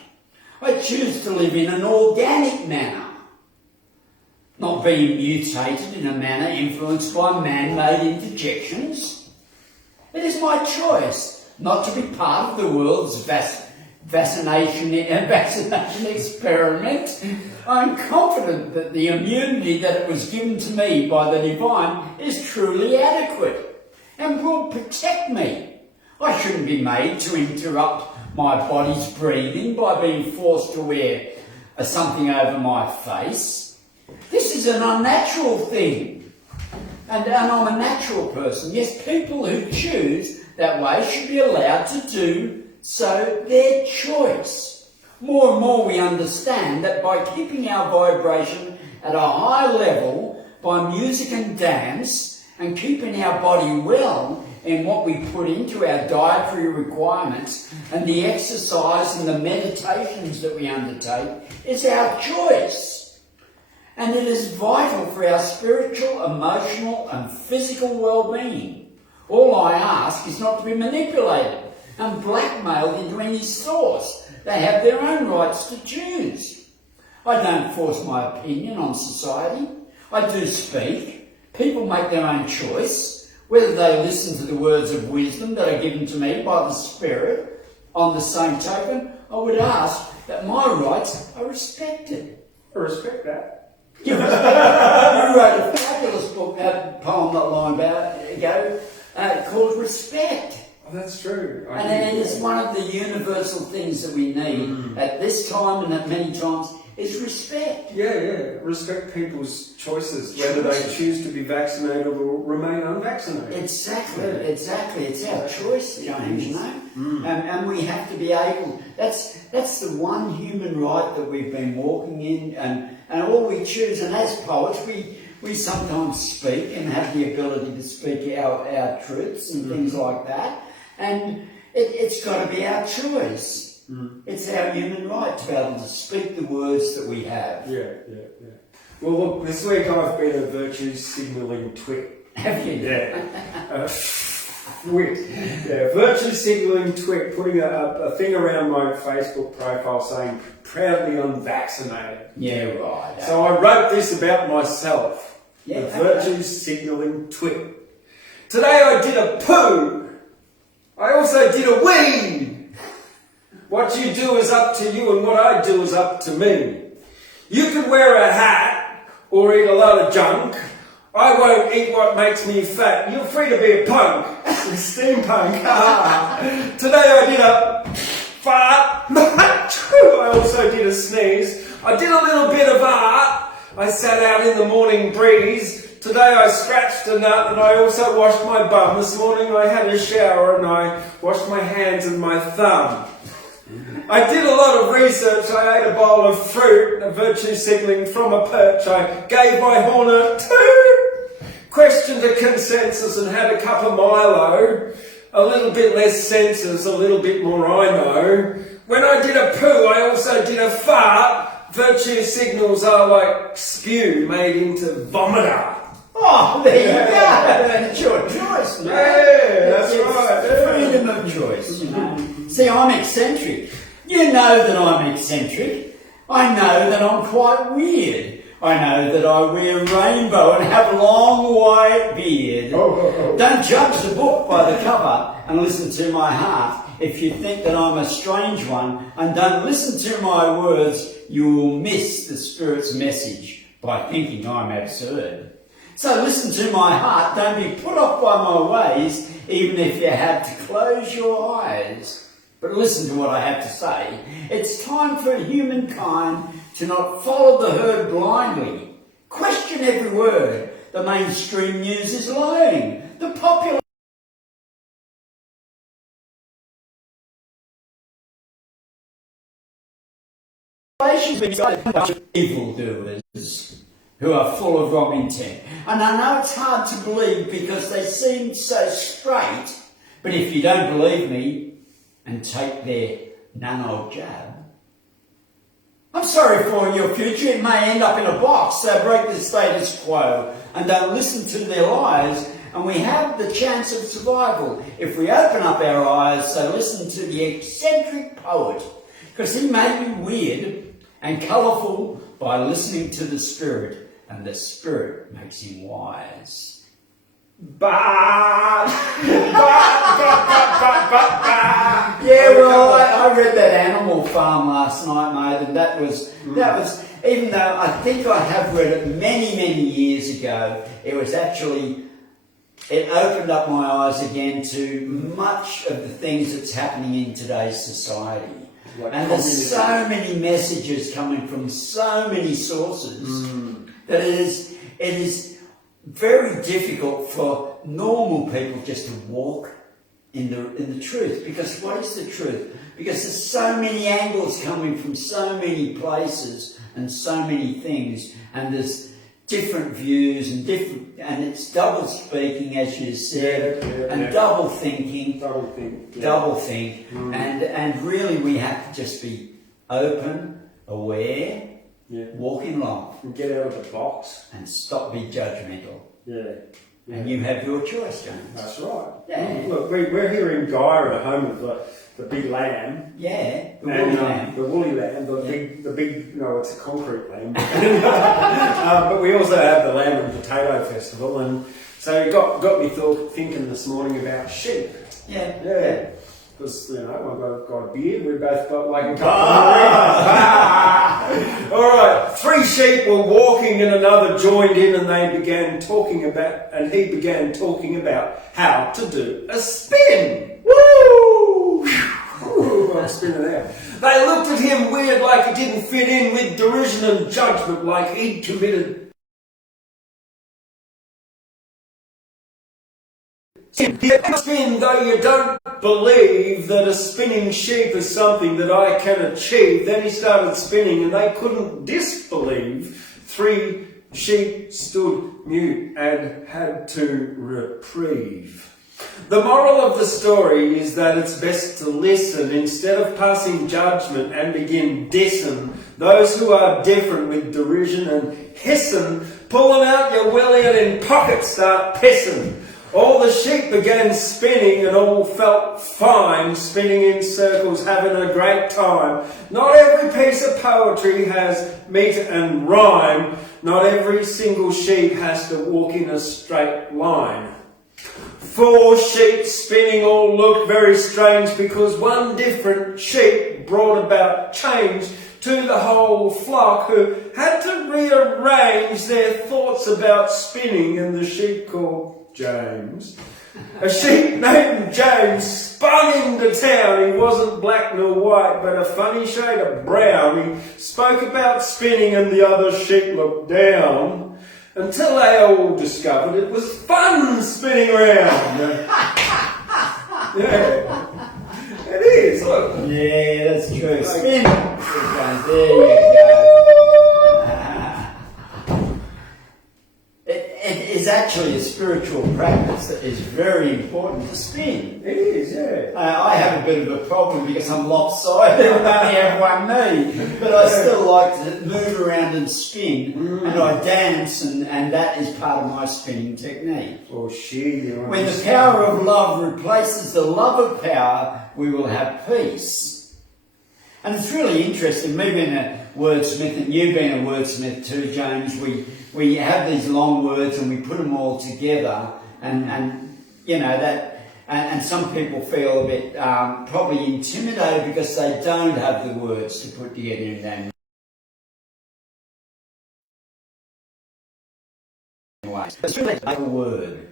I choose to live in an organic manner, not being mutated in a manner influenced by man-made interjections. It is my choice not to be part of the world's vaccination experiment. I'm confident that the immunity that it was given to me by the divine is truly adequate and will protect me. I shouldn't be made to interrupt my body's breathing by being forced to wear something over my face. This is an unnatural thing. And I'm a natural person. Yes, people who choose that way should be allowed to do so their choice. More and more we understand that by keeping our vibration at a high level, by music and dance, and keeping our body well in what we put into our dietary requirements and the exercise and the meditations that we undertake, is our choice. And it is vital for our spiritual, emotional and physical well-being. All I ask is not to be manipulated and blackmailed into any source. They have their own rights to choose. I don't force my opinion on society. I do speak. People make their own choice, whether they listen to the words of wisdom that are given to me by the Spirit. On the same token, I would ask that my rights are respected. I respect that. You wrote a fabulous book, poem not long ago, called Respect. Oh, that's true. And it is one of the universal things that we need at this time and at many times, is respect. Yeah. Respect people's choices, whether they choose to be vaccinated or remain unvaccinated. Exactly. It's our choice, James, you know? And we have to be able, that's the one human right that we've been walking in, and all we choose. And as poets, we sometimes speak and have the ability to speak our truths and things like that. And it's got to be our choice. It's our human right to be able to speak the words that we have. Yeah. Well, look, this week I've been a virtue signalling twit. Have you? Yeah. Twit. Yeah, virtue signalling twit, putting a thing around my Facebook profile saying, proudly unvaccinated. Yeah, right. So I wrote this about myself. Yeah, the virtue signalling twit. Today I did a poo. I also did a wee. What you do is up to you, and what I do is up to me. You could wear a hat or eat a lot of junk. I won't eat what makes me fat. You're free to be a punk. Steampunk. Today I did a fart. I also did a sneeze. I did a little bit of art. I sat out in the morning breeze. Today I scratched a nut, and I also washed my bum. This morning I had a shower and I washed my hands and my thumb. I did a lot of research. I ate a bowl of fruit, a virtue signalling from a perch. I gave my horn a toot, questioned a consensus and had a cup of Milo. A little bit less senses, a little bit more I know. When I did a poo, I also did a fart. Virtue signals are like spew made into vomiter. Oh, there you go. That's your choice, man. Yeah, that's right. Freedom of choice, you know. See, I'm eccentric. You know that I'm eccentric. I know that I'm quite weird. I know that I wear a rainbow and have a long white beard. Don't judge the book by the cover and listen to my heart. If you think that I'm a strange one and don't listen to my words, you will miss the Spirit's message by thinking I'm absurd. So listen to my heart, don't be put off by my ways, even if you have to close your eyes. But listen to what I have to say. It's time for humankind to not follow the herd blindly. Question every word the mainstream news is lying. The popular evildoers who are full of wrong intent. And I know it's hard to believe because they seem so straight, but if you don't believe me and take their nano jab, I'm sorry for your future. It may end up in a box, so break the status quo and don't listen to their lies, and we have the chance of survival if we open up our eyes. So listen to the eccentric poet, because he may be weird and colourful by listening to the Spirit, and the Spirit makes him wise. Yeah, well, I read that Animal Farm last night, mate, and that was, even though I think I have read it many, many years ago, it opened up my eyes again to much of the things that's happening in today's society. Like and there's so many messages coming from so many sources that it is very difficult for normal people just to walk in the truth. Because what is the truth? Because there's so many angles coming from so many places and so many things, and there's different views and it's double speaking, as you said, double thinking, double think, and really we have to just be open, aware, walk in love, and get out of the box, and stop being judgmental. Yeah. And you have your choice, James. That's right. Yeah. Look, we're here in Guyra, home of the big lamb. Yeah, the woolly lamb. The woolly lamb, the big, no, it's a concrete lamb. But we also have the Lamb and Potato Festival, and so it got me thinking this morning about sheep. Yeah. Because, you know, I've got a beard, we've both got like a couple of Alright, 3 sheep were walking and another joined in, and he began talking about how to do a spin. Woo! I'm spinning out. They looked at him weird, like he didn't fit in, with derision and judgment, like he'd committed spin, though you don't believe that a spinning sheep is something that I can achieve. Then he started spinning and they couldn't disbelieve. 3 sheep stood mute and had to reprieve. The moral of the story is that it's best to listen instead of passing judgment and begin dissing those who are different with derision and hissing, pulling out your willy and in pocket start pissing. All the sheep began spinning and all felt fine, spinning in circles, having a great time. Not every piece of poetry has metre and rhyme. Not every single sheep has to walk in a straight line. 4 sheep spinning all look very strange because one different sheep brought about change to the whole flock, who had to rearrange their thoughts about spinning, and the sheep called James. A sheep named James spun into town. He wasn't black nor white, but a funny shade of brown. He spoke about spinning and the other sheep looked down, until they all discovered it was fun spinning around. Yeah, it is. Look. Yeah, That's true. Spin. There you go. It is actually a spiritual practice that is very important to spin. It is, yeah. I have a bit of a problem because I'm lopsided. I only have one knee, but I still like to move around and spin, and I dance, and that is part of my spinning technique. Or when the power of love replaces the love of power, we will have peace. And it's really interesting, me being a wordsmith, and you being a wordsmith too, James, we have these long words and we put them all together, and you know that, and some people feel a bit probably intimidated because they don't have the words to put together in them. It's really a word,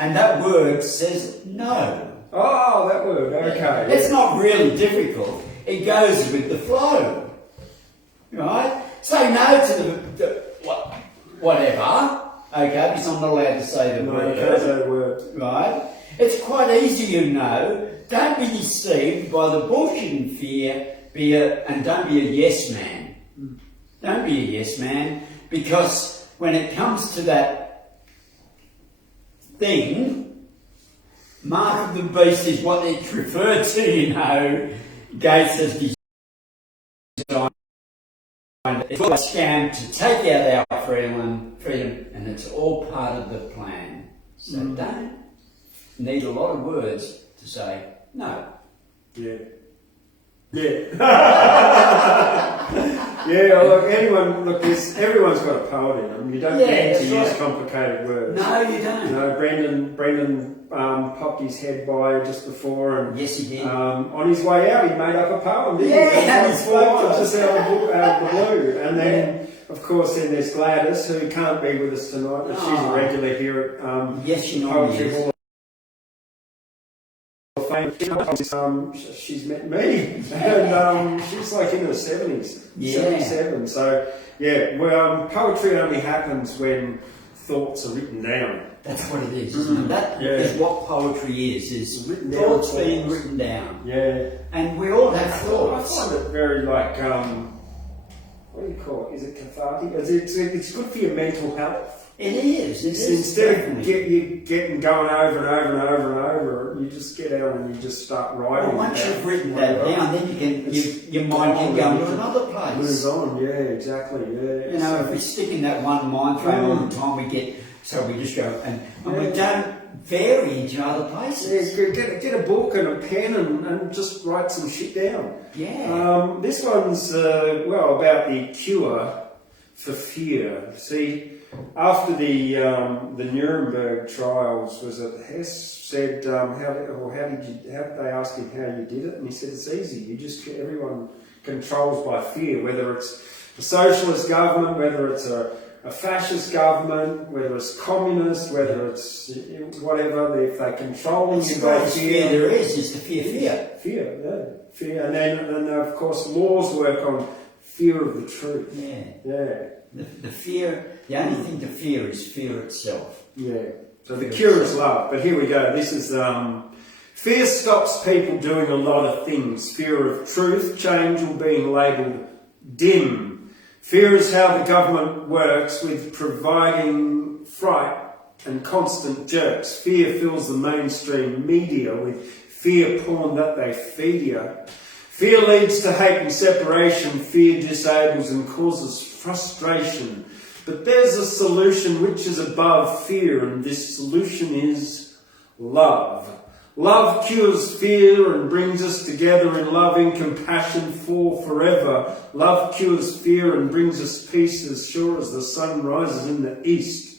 and that word says no. Oh, that word, okay. It's not really difficult. It goes with the flow, right? Say no to the whatever, okay, because I'm not allowed to say the word, right? It's quite easy, you know. Don't be deceived by the bullshit and fear, and don't be a yes man. Don't be a yes man, because when it comes to that thing, mark of the beast is what it's referred to, you know. Gates has designed. It's all a scam to take out our freedom, and it's all part of the plan. So don't need a lot of words to say no. Yeah. Yeah, look, everyone's got a poet in them. You don't need to use complicated words. No, you don't. No, Brendan popped his head by just before, and yes, he did. On his way out, he made up a poem, didn't he? Yeah, just out of the blue. And then, of course, then there's Gladys, who can't be with us tonight, but she's a regular here at yes, she knows. Poetry Hall. She's met me, and she's like in her 70s, 77. So yeah, well, poetry only happens when thoughts are written down. That's what it is, isn't it? That is what poetry is thoughts being written down. Yeah, and we all have thoughts. I find it very like what do you call it? Is it cathartic? It's good for your mental health. It is. Instead of getting going over and over and over and over, you just get out and you just start writing. Well, once you've written that down, then you can your mind can go to another place. Moves on, yeah, exactly, yeah. You know, if we stick in that one mind frame all the time, we just go and we don't vary into other places. Yeah, get a book and a pen and just write some shit down. Yeah. This one's about the cure for fear. See. After the Nuremberg trials, was it Hess said how did they ask him how you did it, and he said it's easy. Everyone controls by fear, whether it's a socialist government, whether it's a fascist government, whether it's communist, whether it's whatever. If they control you by fear, there is the fear, fear, and then of course laws work on fear of the truth. Yeah. The fear, the only thing to fear is fear itself. Yeah. So the cure is love. But here we go. This is fear stops people doing a lot of things. Fear of truth, change, or being labelled dim. Fear is how the government works with providing fright and constant jerks. Fear fills the mainstream media with fear porn that they feed you. Fear leads to hate and separation. Fear disables and causes frustration. But there's a solution which is above fear, and this solution is love. Love cures fear and brings us together in loving compassion for forever. Love cures fear and brings us peace as sure as the sun rises in the east.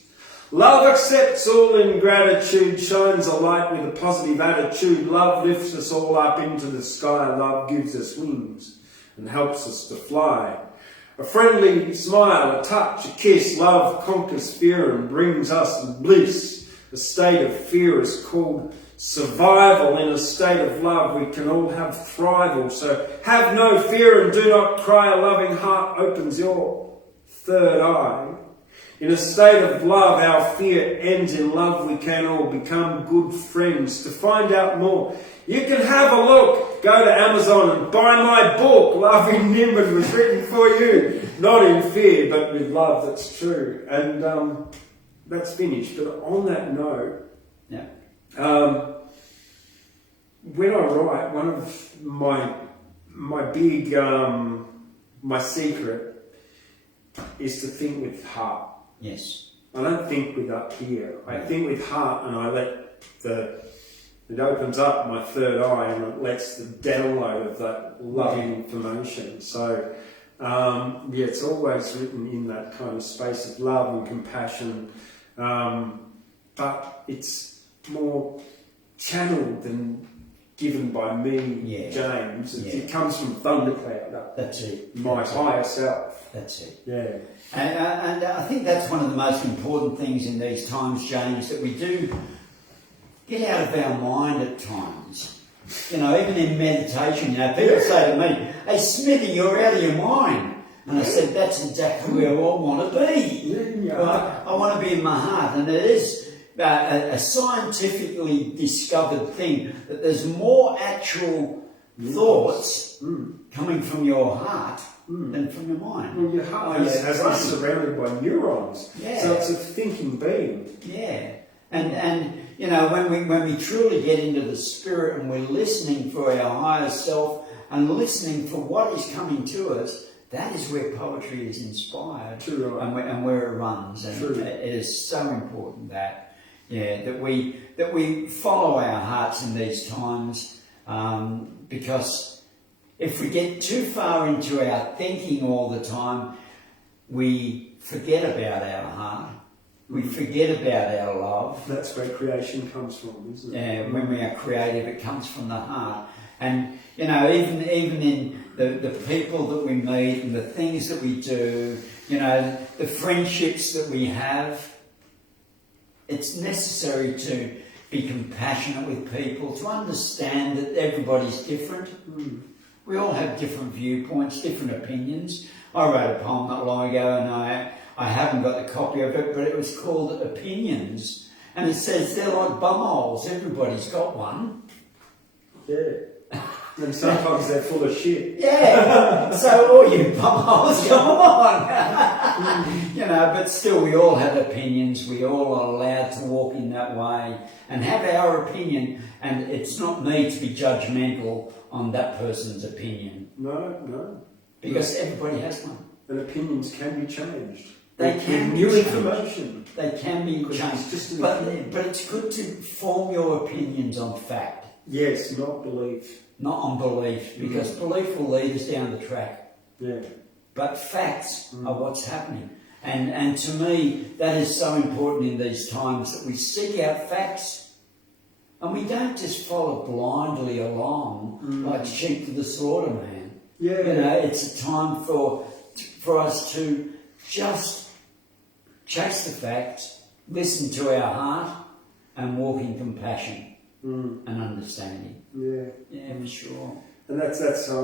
Love accepts all in gratitude, shines a light with a positive attitude. Love lifts us all up into the sky. Love gives us wings and helps us to fly. A friendly smile, a touch, a kiss. Love conquers fear and brings us bliss. A state of fear is called survival. In a state of love we can all have thrival. So have no fear and do not cry. A loving heart opens your third eye. In a state of love, our fear ends. In love, we can all become good friends. To find out more, you can have a look. Go to Amazon and buy my book. Love in Nimbin was written for you. Not in fear, but with love that's true. And that's finished. But on that note, yeah. When I write, one of my big, my secret is to think with heart. Yes. I don't think with up here. I think with heart, and I let it opens up my third eye and it lets the download of that loving information. So, it's always written in that kind of space of love and compassion, but it's more channeled than given by me, James. It comes from Thundercloud. That's it. My higher self. That's it. Yeah. And I think that's one of the most important things in these times, James, that we do get out of our mind at times. You know, even in meditation, you know, people say to me, "Hey, Smithy, you're out of your mind." And I said, that's exactly where I want to be. Yeah. Right? I want to be in my heart. And it is a scientifically discovered thing that there's more actual thoughts coming from your heart than from your mind. Well, your heart is surrounded by neurons. Yeah. So it's a thinking being. Yeah. And you know, when we truly get into the spirit and we're listening for our higher self and listening for what is coming to us, that is where poetry is inspired. True, right. and where it runs. And True. it is so important that we follow our hearts in these times, because if we get too far into our thinking all the time, we forget about our heart. We forget about our love. That's where creation comes from, isn't it? Yeah, when we are creative, it comes from the heart. And, you know, even in the people that we meet and the things that we do, you know, the friendships that we have, it's necessary to be compassionate with people, to understand that everybody's different. We all have different viewpoints, different opinions. I wrote a poem not long ago, and I haven't got the copy of it, but it was called Opinions. And it says they're like bumholes. Everybody's got one. Yeah. And sometimes they're full of shit. Yeah. So all you bumholes, come on. You know, but still we all have opinions. We all are allowed to walk in that way and have our opinion. And it's not me to be judgmental on that person's opinion. No. Because everybody has one. And opinions can be changed. They can be new changed. Information. They can be changed. But it's good to form your opinions on fact. Yes, not belief. Not on belief, because belief will lead us down the track. Yeah. But facts are what's happening. And to me, that is so important in these times, that we seek out facts. And we don't just follow blindly along like sheep to the slaughter, man. Yeah. You know, it's a time for us to just chase the facts, listen to our heart, and walk in compassion and understanding. Yeah, for sure. And that's how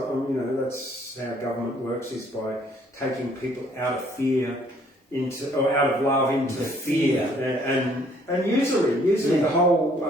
that's how government works, is by taking people out of fear out of love into fear and usury the whole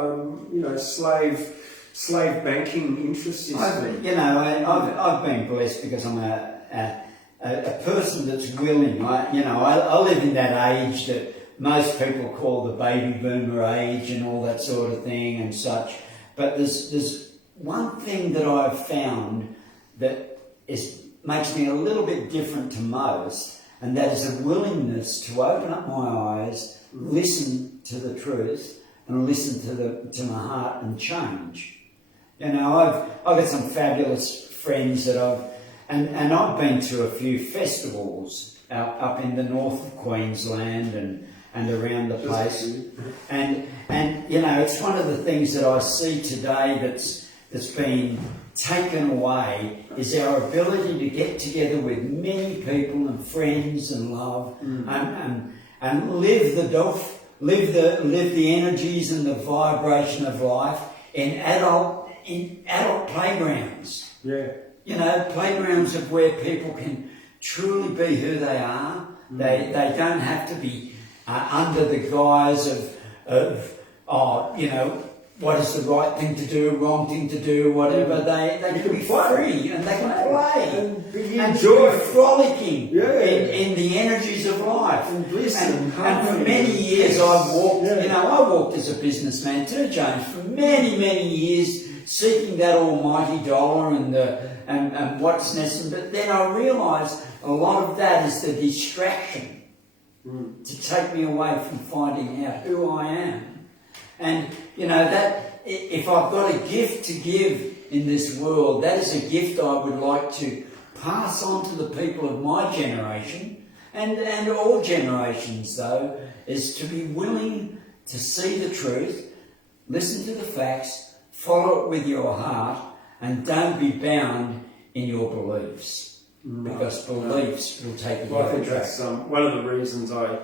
slave banking interest system. I've been blessed because I'm a person that's willing. I live in that age that most people call the baby boomer age and all that sort of thing and such. But there's one thing that I've found that makes me a little bit different to most, and that is a willingness to open up my eyes, listen to the truth, and listen to my heart and change. I've got some fabulous friends that I've been to a few festivals up in the north of Queensland and around the place. And it's one of the things that I see today that's been taken away is our ability to get together with many people and friends and love and live the energies and the vibration of life in adult playgrounds. Yeah. Playgrounds of where people can truly be who they are. They don't have to be under the guise of what is the right thing to do, wrong thing to do, whatever. They can be free and they can play and enjoy frolicking in the energies of life. And for many years I've walked, I walked as a businessman too, James, for many years, seeking that almighty dollar and what's necessary. But then I realised a lot of that is the distraction to take me away from finding out who I am. And, that if I've got a gift to give in this world, that is a gift I would like to pass on to the people of my generation, and all generations, though, is to be willing to see the truth, listen to the facts, follow it with your heart, and don't be bound in your beliefs, because beliefs will take you I off think track. that's one of the reasons I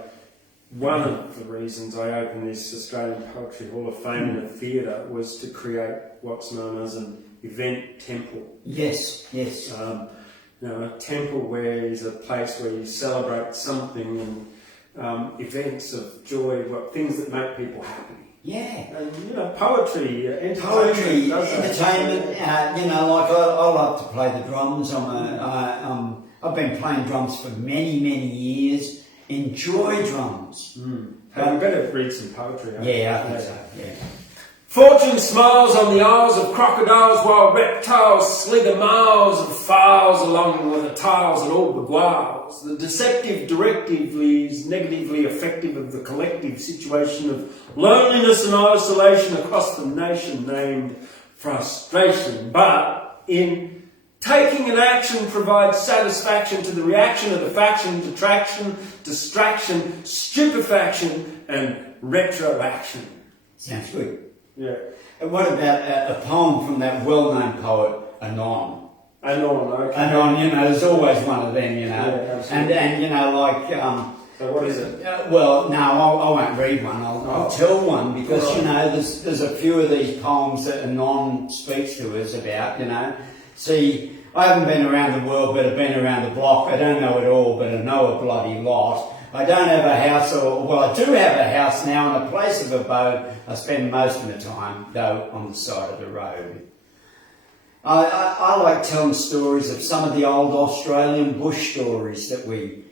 opened this Australian Poetry Hall of Fame in a theatre was to create what's known as an event temple. Yes. A temple where is a place where you celebrate something and events of joy, things that make people happy. Yeah. And poetry, entertainment. I love to play the drums. I've been playing drums for many years. Enjoy drums. Hey, we better read some poetry. Yeah, I think so. Yeah. Fortune smiles on the isles of crocodiles while reptiles slither miles of files along with the tiles and all beguiles. The deceptive directively is negatively effective of the collective situation of loneliness and isolation across the nation named frustration. But in taking an action provides satisfaction to the reaction of the faction, detraction, distraction, stupefaction, and retroaction. Sounds good. Yeah. And what about a poem from that well-known poet, Anon? Anon, okay. Anon, there's always one of them, Yeah, absolutely. and So what is it? well, no, I won't read one. I'll tell one because, there's a few of these poems that Anon speaks to us about, See, I haven't been around the world, but I've been around the block. I don't know it all, but I know a bloody lot. I don't have a house, I do have a house now and a place of abode. I spend most of the time, though, on the side of the road. I like telling stories of some of the old Australian bush stories that we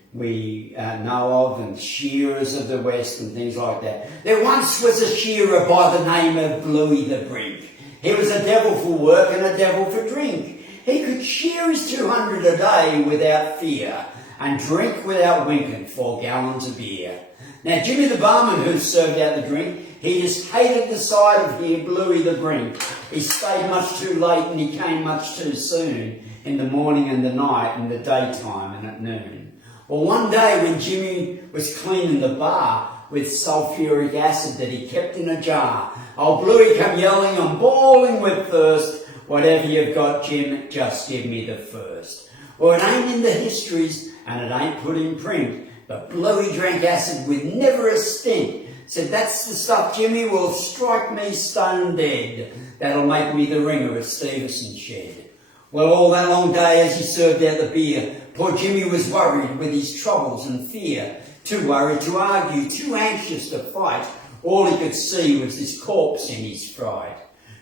know of, and shearers of the West and things like that. There once was a shearer by the name of Bluey the Brink. He was a devil for work and a devil for drink. He could shear his 200 a day without fear and drink without winking 4 gallons of beer. Now, Jimmy the barman who served out the drink, he just hated the sight of here, Bluey the Brink. He stayed much too late and he came much too soon, in the morning and the night, in the daytime and at noon. Well, one day when Jimmy was cleaning the bar with sulphuric acid that he kept in a jar, old Bluey come yelling, I'm bawling with thirst. Whatever you've got, Jim, just give me the first. Well, it ain't in the histories and it ain't put in print, but Bluey drank acid with never a stint. Said, that's the stuff, Jimmy, will strike me stone dead. That'll make me the ringer at Stevenson's shed. Well, all that long day as he served out the beer, poor Jimmy was worried with his troubles and fear. Too worried to argue, too anxious to fight. All he could see was this corpse in his fright.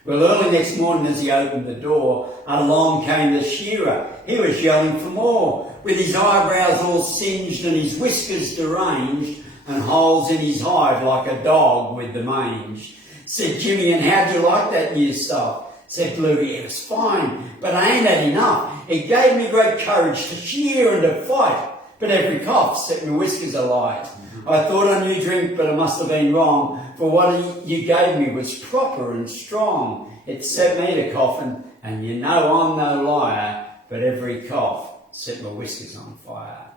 Well, early next morning as he opened the door, along came the shearer. He was yelling for more, with his eyebrows all singed and his whiskers deranged, and holes in his hide like a dog with the mange. Said Jimmy, and how'd you like that new stuff? Said Bluey, it was fine, but I ain't had enough. It gave me great courage to shear and to fight, but every cough set my whiskers alight. I thought I knew drink, but I must have been wrong, for what you gave me was proper and strong. It set me to coughing, and you know I'm no liar, but every cough set my whiskers on fire.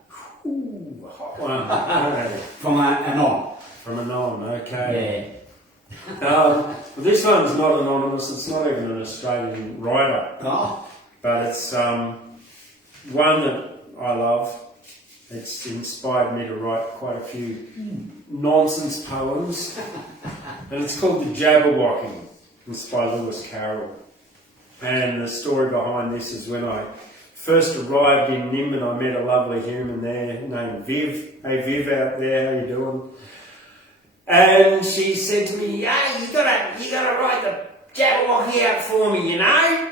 Ooh, hot one. From Anon. From Anon, okay. Yeah. This one's not anonymous, it's not even an Australian writer. Oh. But it's one that I love. It's inspired me to write quite a few nonsense poems. And it's called The Jabberwocking. It's by Lewis Carroll. And the story behind this is when I first arrived in Nimbin, I met a lovely human there named Viv. Hey Viv out there, how you doing? And she said to me, "Hey, you gotta write the Jabberwocky out for me, you know."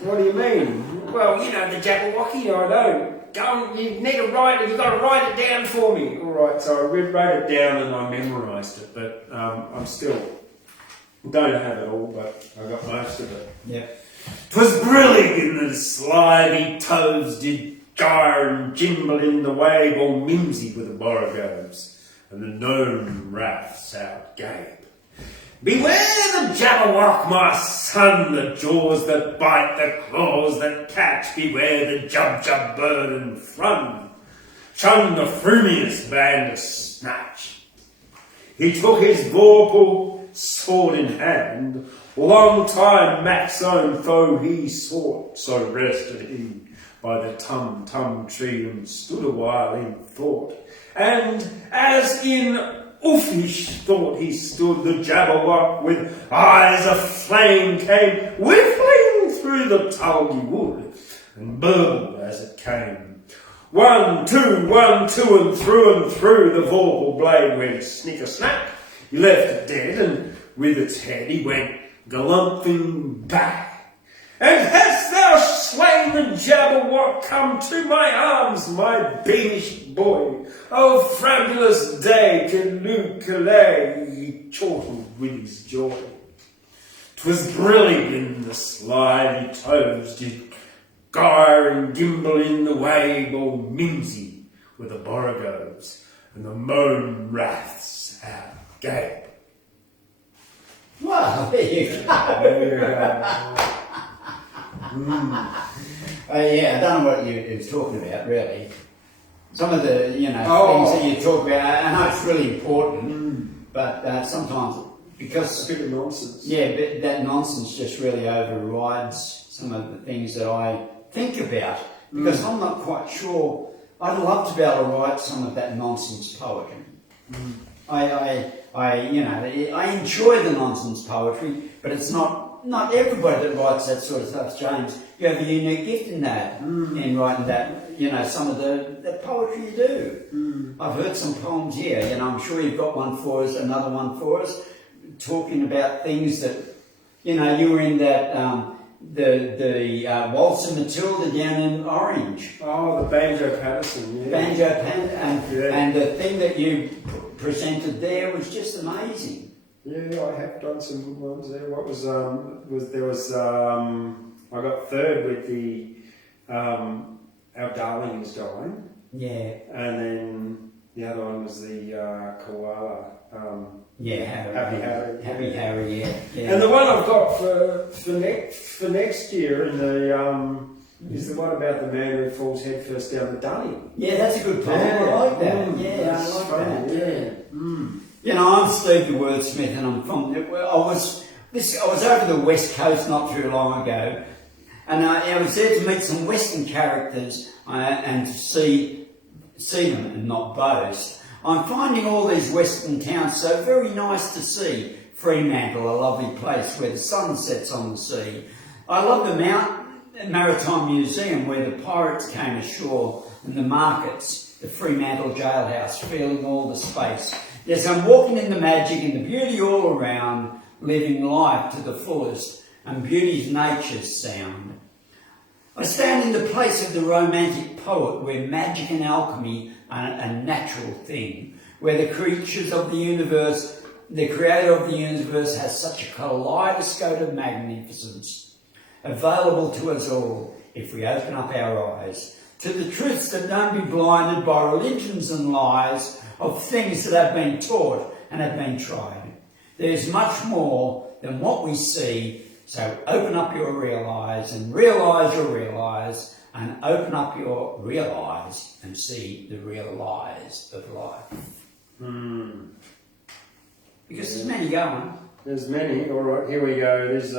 What do you mean? Well, you know the Jabberwocky. I don't. Go on, you need to write it. You got to write it down for me. All right. So I wrote it down and I memorised it, but I'm still don't have it all, but I got most of it. Yep. 'Twas brillig in the slithy toves did gyre and gimble in the wave, all mimsy with the borogoves, and the gnome wraths out gape. Beware the Jabberwock, my son, the jaws that bite, the claws that catch, beware the jub bird in front, shun the frumious bandersnatch. He took his vorpal sword in hand, long time Mac's own foe he sought, so rested he by the tum tree and stood a while in thought, and as in uffish thought he stood, the Jabberwock with eyes aflame came whiffling through the tulgey wood, and burbled as it came. 1, 2, 1, 2, and through the vorpal blade went snicker-snack. He left it dead, and with its head he went galumphing back. And hast thou slain the Jabberwock, come to my arms, my beamish boy. O fabulous day, Nunuccal, he chortled with his joy. 'Twas brillig in the slithy toves did gyre and gimble in the wave, all mimsy with the borogoves, and the moan wraths out gape. Well, there you go. There you go. Yeah, I don't know what you was talking about, really. Some of the, things that you talk about, I know it's really important, but sometimes, because... A bit of nonsense. Yeah, but that nonsense just really overrides some of the things that I think about, because I'm not quite sure. I'd love to be able to write some of that nonsense poetry. I enjoy the nonsense poetry, but it's not everybody that writes that sort of stuff, James. You have a unique gift in that, in writing that, some of the poetry you do. I've heard some poems here, I'm sure you've got one for us, another one for us, talking about things that, you were in that, the Waltz and Matilda down in Orange. Oh, the Banjo Patterson, yeah. And the thing that you presented there was just amazing. Yeah, I have done some good ones there. What was I got third with the Our Darling Is Dying. Yeah. And then the other one was the koala. Happy Harry, yeah. And the one I've got for next year in the is the one about the man who falls headfirst down the dunny. Yeah, that's a good poem. I like that. I like that. Yeah. I'm Steve Wordsmith, and I'm from. I was over the West Coast not too long ago, and I was there to meet some Western characters and to see them and not boast. I'm finding all these Western towns so very nice to see. Fremantle, a lovely place where the sun sets on the sea. I love the Maritime Museum where the pirates came ashore, and the markets, the Fremantle jailhouse, feeling all the space. Yes, I'm walking in the magic and the beauty all around, living life to the fullest, and beauty's nature's sound. I stand in the place of the romantic poet, where magic and alchemy are a natural thing, where the creatures of the universe, the creator of the universe has such a kaleidoscope of magnificence, available to us all if we open up our eyes to the truths that don't be blinded by religions and lies of things that have been taught and have been tried. There's much more than what we see, so open up your real eyes and realise your real eyes, and open up your real eyes and see the real lies of life. Because there's many going. There's many. All right, here we go. There's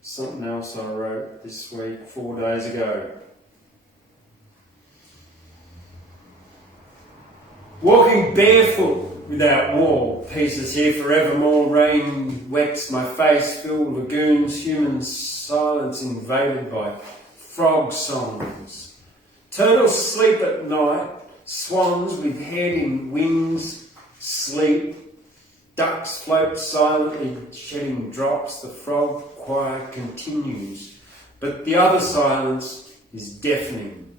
something else I wrote this week, 4 days ago. Walking barefoot without wall, pieces here forevermore. Rain wets my face, filled lagoons, human silence invaded by frog songs. Turtles sleep at night, swans with head in wings sleep. Ducks float silently, shedding drops. The frog choir continues. But the other silence is deafening.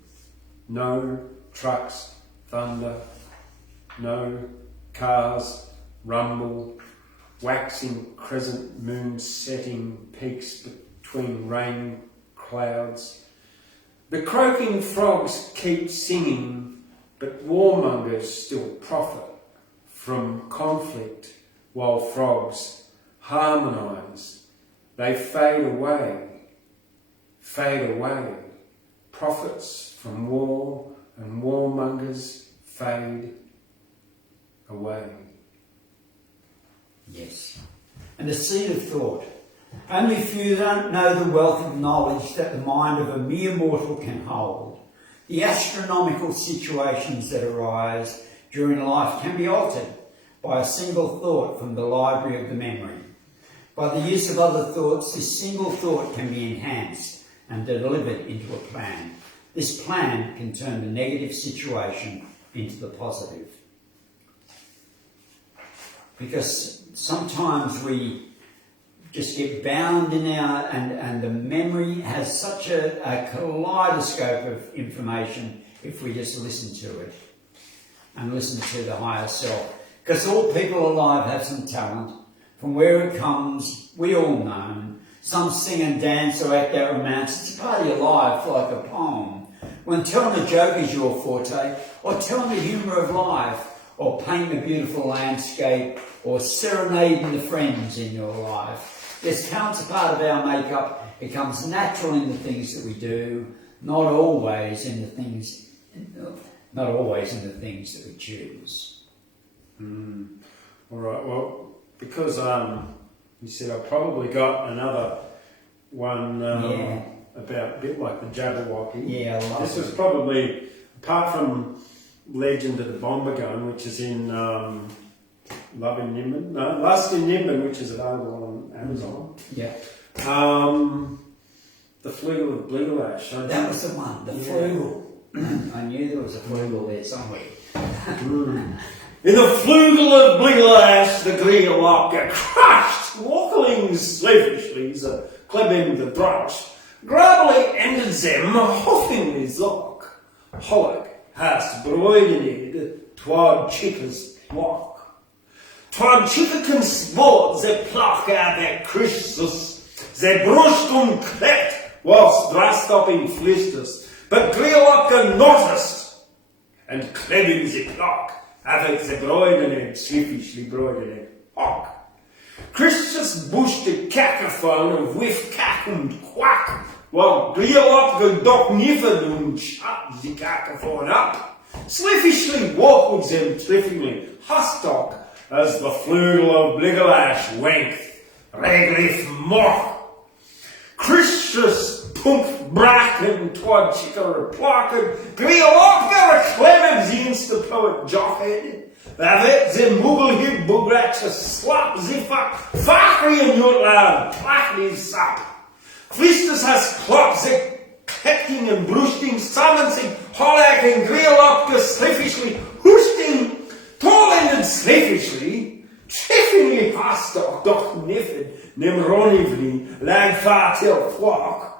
No trucks, thunder. No cars, rumble. Waxing crescent moon setting peaks between rain clouds. The croaking frogs keep singing, but warmongers still profit from conflict while frogs harmonise. They fade away. Profits from war and warmongers fade away. Yes. And the seed of thought. Only few don't know the wealth of knowledge that the mind of a mere mortal can hold. The astronomical situations that arise during life can be altered by a single thought from the library of the memory. By the use of other thoughts, this single thought can be enhanced and delivered into a plan. This plan can turn the negative situation into the positive. Because sometimes we just get bound in and the memory has such a kaleidoscope of information if we just listen to it and listen to the higher self. Because all people alive have some talent. From where it comes, we all know. Some sing and dance or act out romance. It's a part of your life, like a poem. When telling a joke is your forte, or telling the humour of life, or painting a beautiful landscape, or serenading the friends in your life. Yes, talent's a part of our makeup. It comes natural in the things that we do, not always in the things that we choose. All right. Well, because you said I probably got another one about a bit like the Jabberwocky. Yeah, I love this it. was probably, apart from Legend of the Bomber Gun, which is in Lust in Nimbin, which is available on Amazon. Yeah. The Flugel of Bligelash. That was the one, the Flugel. I knew there was a Flugel there somewhere. In the Flugel of Bligelash, the Greelock crushed, walking slavishly, the Klebin the Brush, grabbily ended them, huffing his lock. Hollock hast broidered twad chickas block. Twad chicka can sport ze pluck out their Christus, ze brushed klept, whilst dressed up in flisters, but Greelock noticed, and Klebin ze pluck. Avec the broidered, swiftly broidered hawk. Christus bushed the cacophone of whiff, cack and quack, while Greelock the dock niffered and shut the cacophone up. Swiftly walked with them triffingly, hustock, as the Flugel of Bligelash wanked, reglith mock. Christus pump bracken twad chicker plakken, Greelock the reclaiming the insta poet jockhead. Avec the muggle hip bugratch slap the factory and your loud, plackly sap. Christus has clopped the hecting and brushing, summoning, hollack and Greelock the sliffishly, hoosting, tall-ended sliffishly, triffingly hastock, doch niffed, nemronively, lag fartil flock.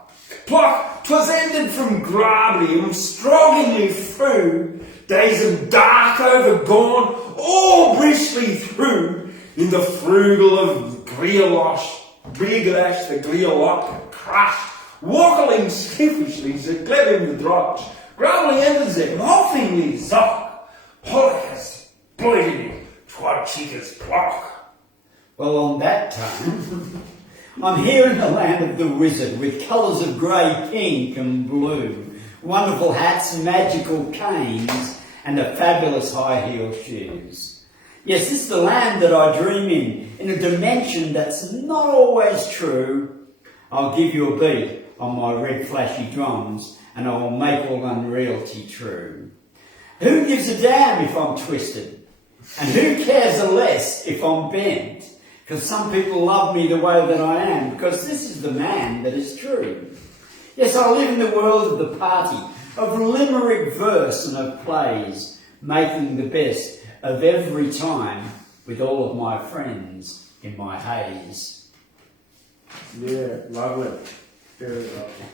Pluck, 'twas ended from grably and strongly through, days of dark overgone, all briskly through, in the Flugel of Bligelash, the Greelock crushed, waggling stiffishly, the Klebin the Drotch, growling ended them, laughingly zock, Hollikas, bloidered, twad chickas pluck. Well, on that tone, I'm here in the land of the wizard with colours of grey, pink and blue, wonderful hats, magical canes and the fabulous high-heeled shoes. Yes, this is the land that I dream in a dimension that's not always true. I'll give you a beat on my red flashy drums and I will make all unreality true. Who gives a damn if I'm twisted? And who cares the less if I'm bent? Because some people love me the way that I am, because this is the man that is true. Yes, I live in the world of the party, of limerick verse and of plays, making the best of every time with all of my friends in my haze. Yeah, lovely. Very lovely.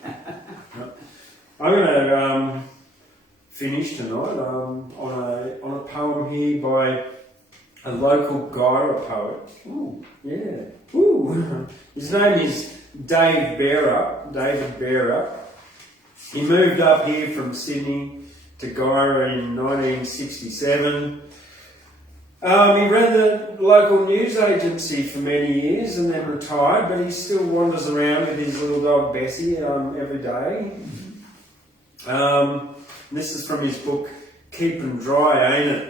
I'm going to finish tonight on a poem here by a local Guyra poet. Ooh, yeah. Ooh. His name is David Bearup. He moved up here from Sydney to Guyra in 1967. He ran the local news agency for many years and then retired, but he still wanders around with his little dog Bessie every day. This is from his book, Keepin' Dry, Ain't It?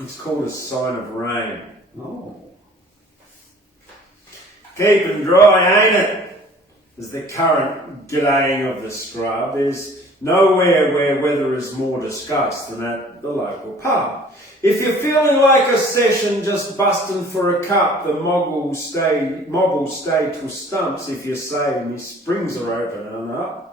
It's called A Sign of Rain. Oh. Keepin' dry, ain't it? Is the current g'daying of the scrub. There's nowhere where weather is more discussed than at the local pub. If you're feeling like a session just busting for a cup, the mob will stay till stumps if you say me springs are open and up.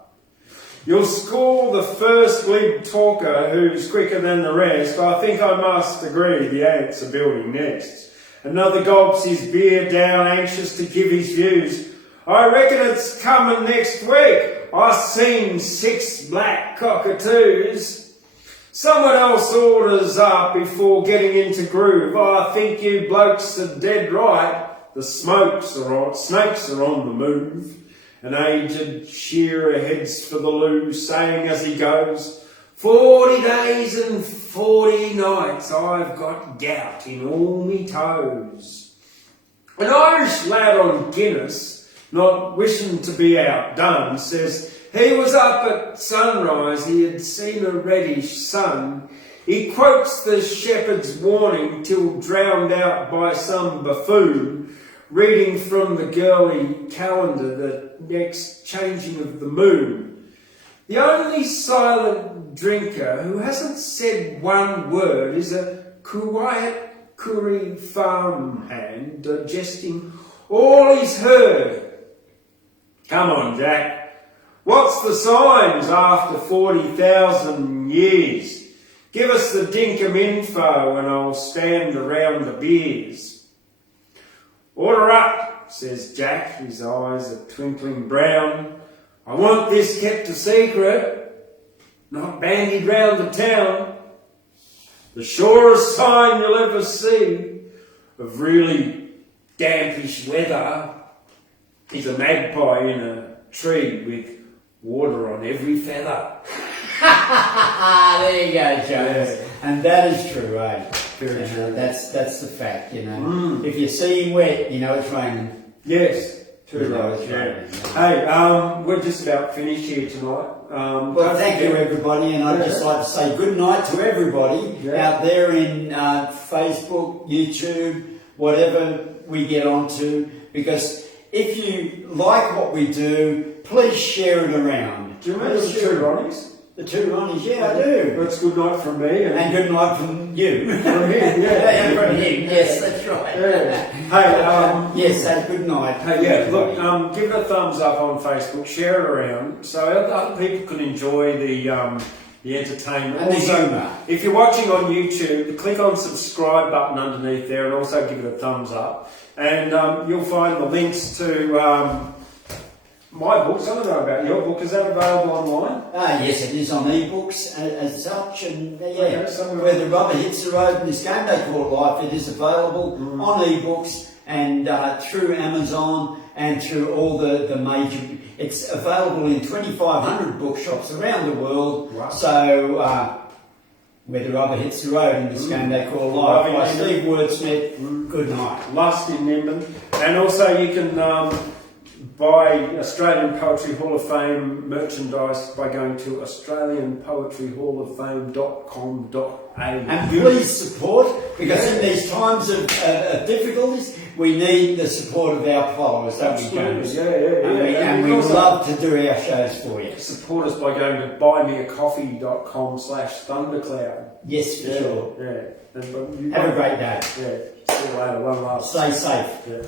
You'll score the first glib talker who's quicker than the rest. I think I must agree the ants are building nests. Another gulps his beer down, anxious to give his views. I reckon it's coming next week. I've seen 6 black cockatoos. Someone else orders up before getting into groove. I think you blokes are dead right. The snakes are on the move. An aged shearer heads for the loo, saying as he goes, 40 days and 40 nights I've got gout in all me toes. An Irish lad on Guinness, not wishing to be outdone, says he was up at sunrise, he had seen a reddish sun. He quotes the shepherd's warning till drowned out by some buffoon, reading from the girly calendar the next changing of the moon. The only silent drinker who hasn't said one word is a quiet Koori farmhand digesting all he's heard. Come on, Jack. What's the signs after 40,000 years? Give us the dinkum info and I'll stand around the beers. Order up, says Jack, his eyes are twinkling brown. I want this kept a secret, not bandied round the town. The surest sign you'll ever see of really dampish weather is a magpie in a tree with water on every feather. There you go, Jones. Yeah. And that is true, eh? Very true. That's the fact, you know. If you see him wet, you know it's raining. Yes, true. You know Right. it's Yeah. raining. Hey, we're just about finished here tonight. Well, thank you, everybody, and I'd just like to say good night to everybody out there in Facebook, YouTube, whatever we get onto, because if you like what we do, please share it around. Do you remember the 2 Ronnies? The 2 Ronnies, yeah, I do. That's good night from me. And good night from you. From him, yeah. From him, yes, that's right. Yeah. Hey, yes, that's good night. Hey, yeah, look, give it a thumbs up on Facebook, share it around so other people can enjoy the entertainment. And the humour. If you're watching on YouTube, click on subscribe button underneath there and also give it a thumbs up. And you'll find the links to my books. I don't know about your book. Is that available online? Yes, it is on ebooks as such, and Okay, where the rubber hits the road in this game they call life, it is available on ebooks and through Amazon and through all the major. It's available in 2,500 bookshops around the world. Wow. So where the rubber hits the road in this game they call life by Steve Wordsmith. Good night. Lust in Nimbin. And also you can buy Australian Poetry Hall of Fame merchandise by going to australianpoetryhalloffame.com.au. And please support, because in these times of difficulties, we need the support of our followers, don't we, James? And we love to do our shows for you. Support us by going to buymeacoffee.com/Thundercloud. Yes, for sure. Yeah. And, Have a great day. Yeah. See you later. One last. Stay safe. Yeah.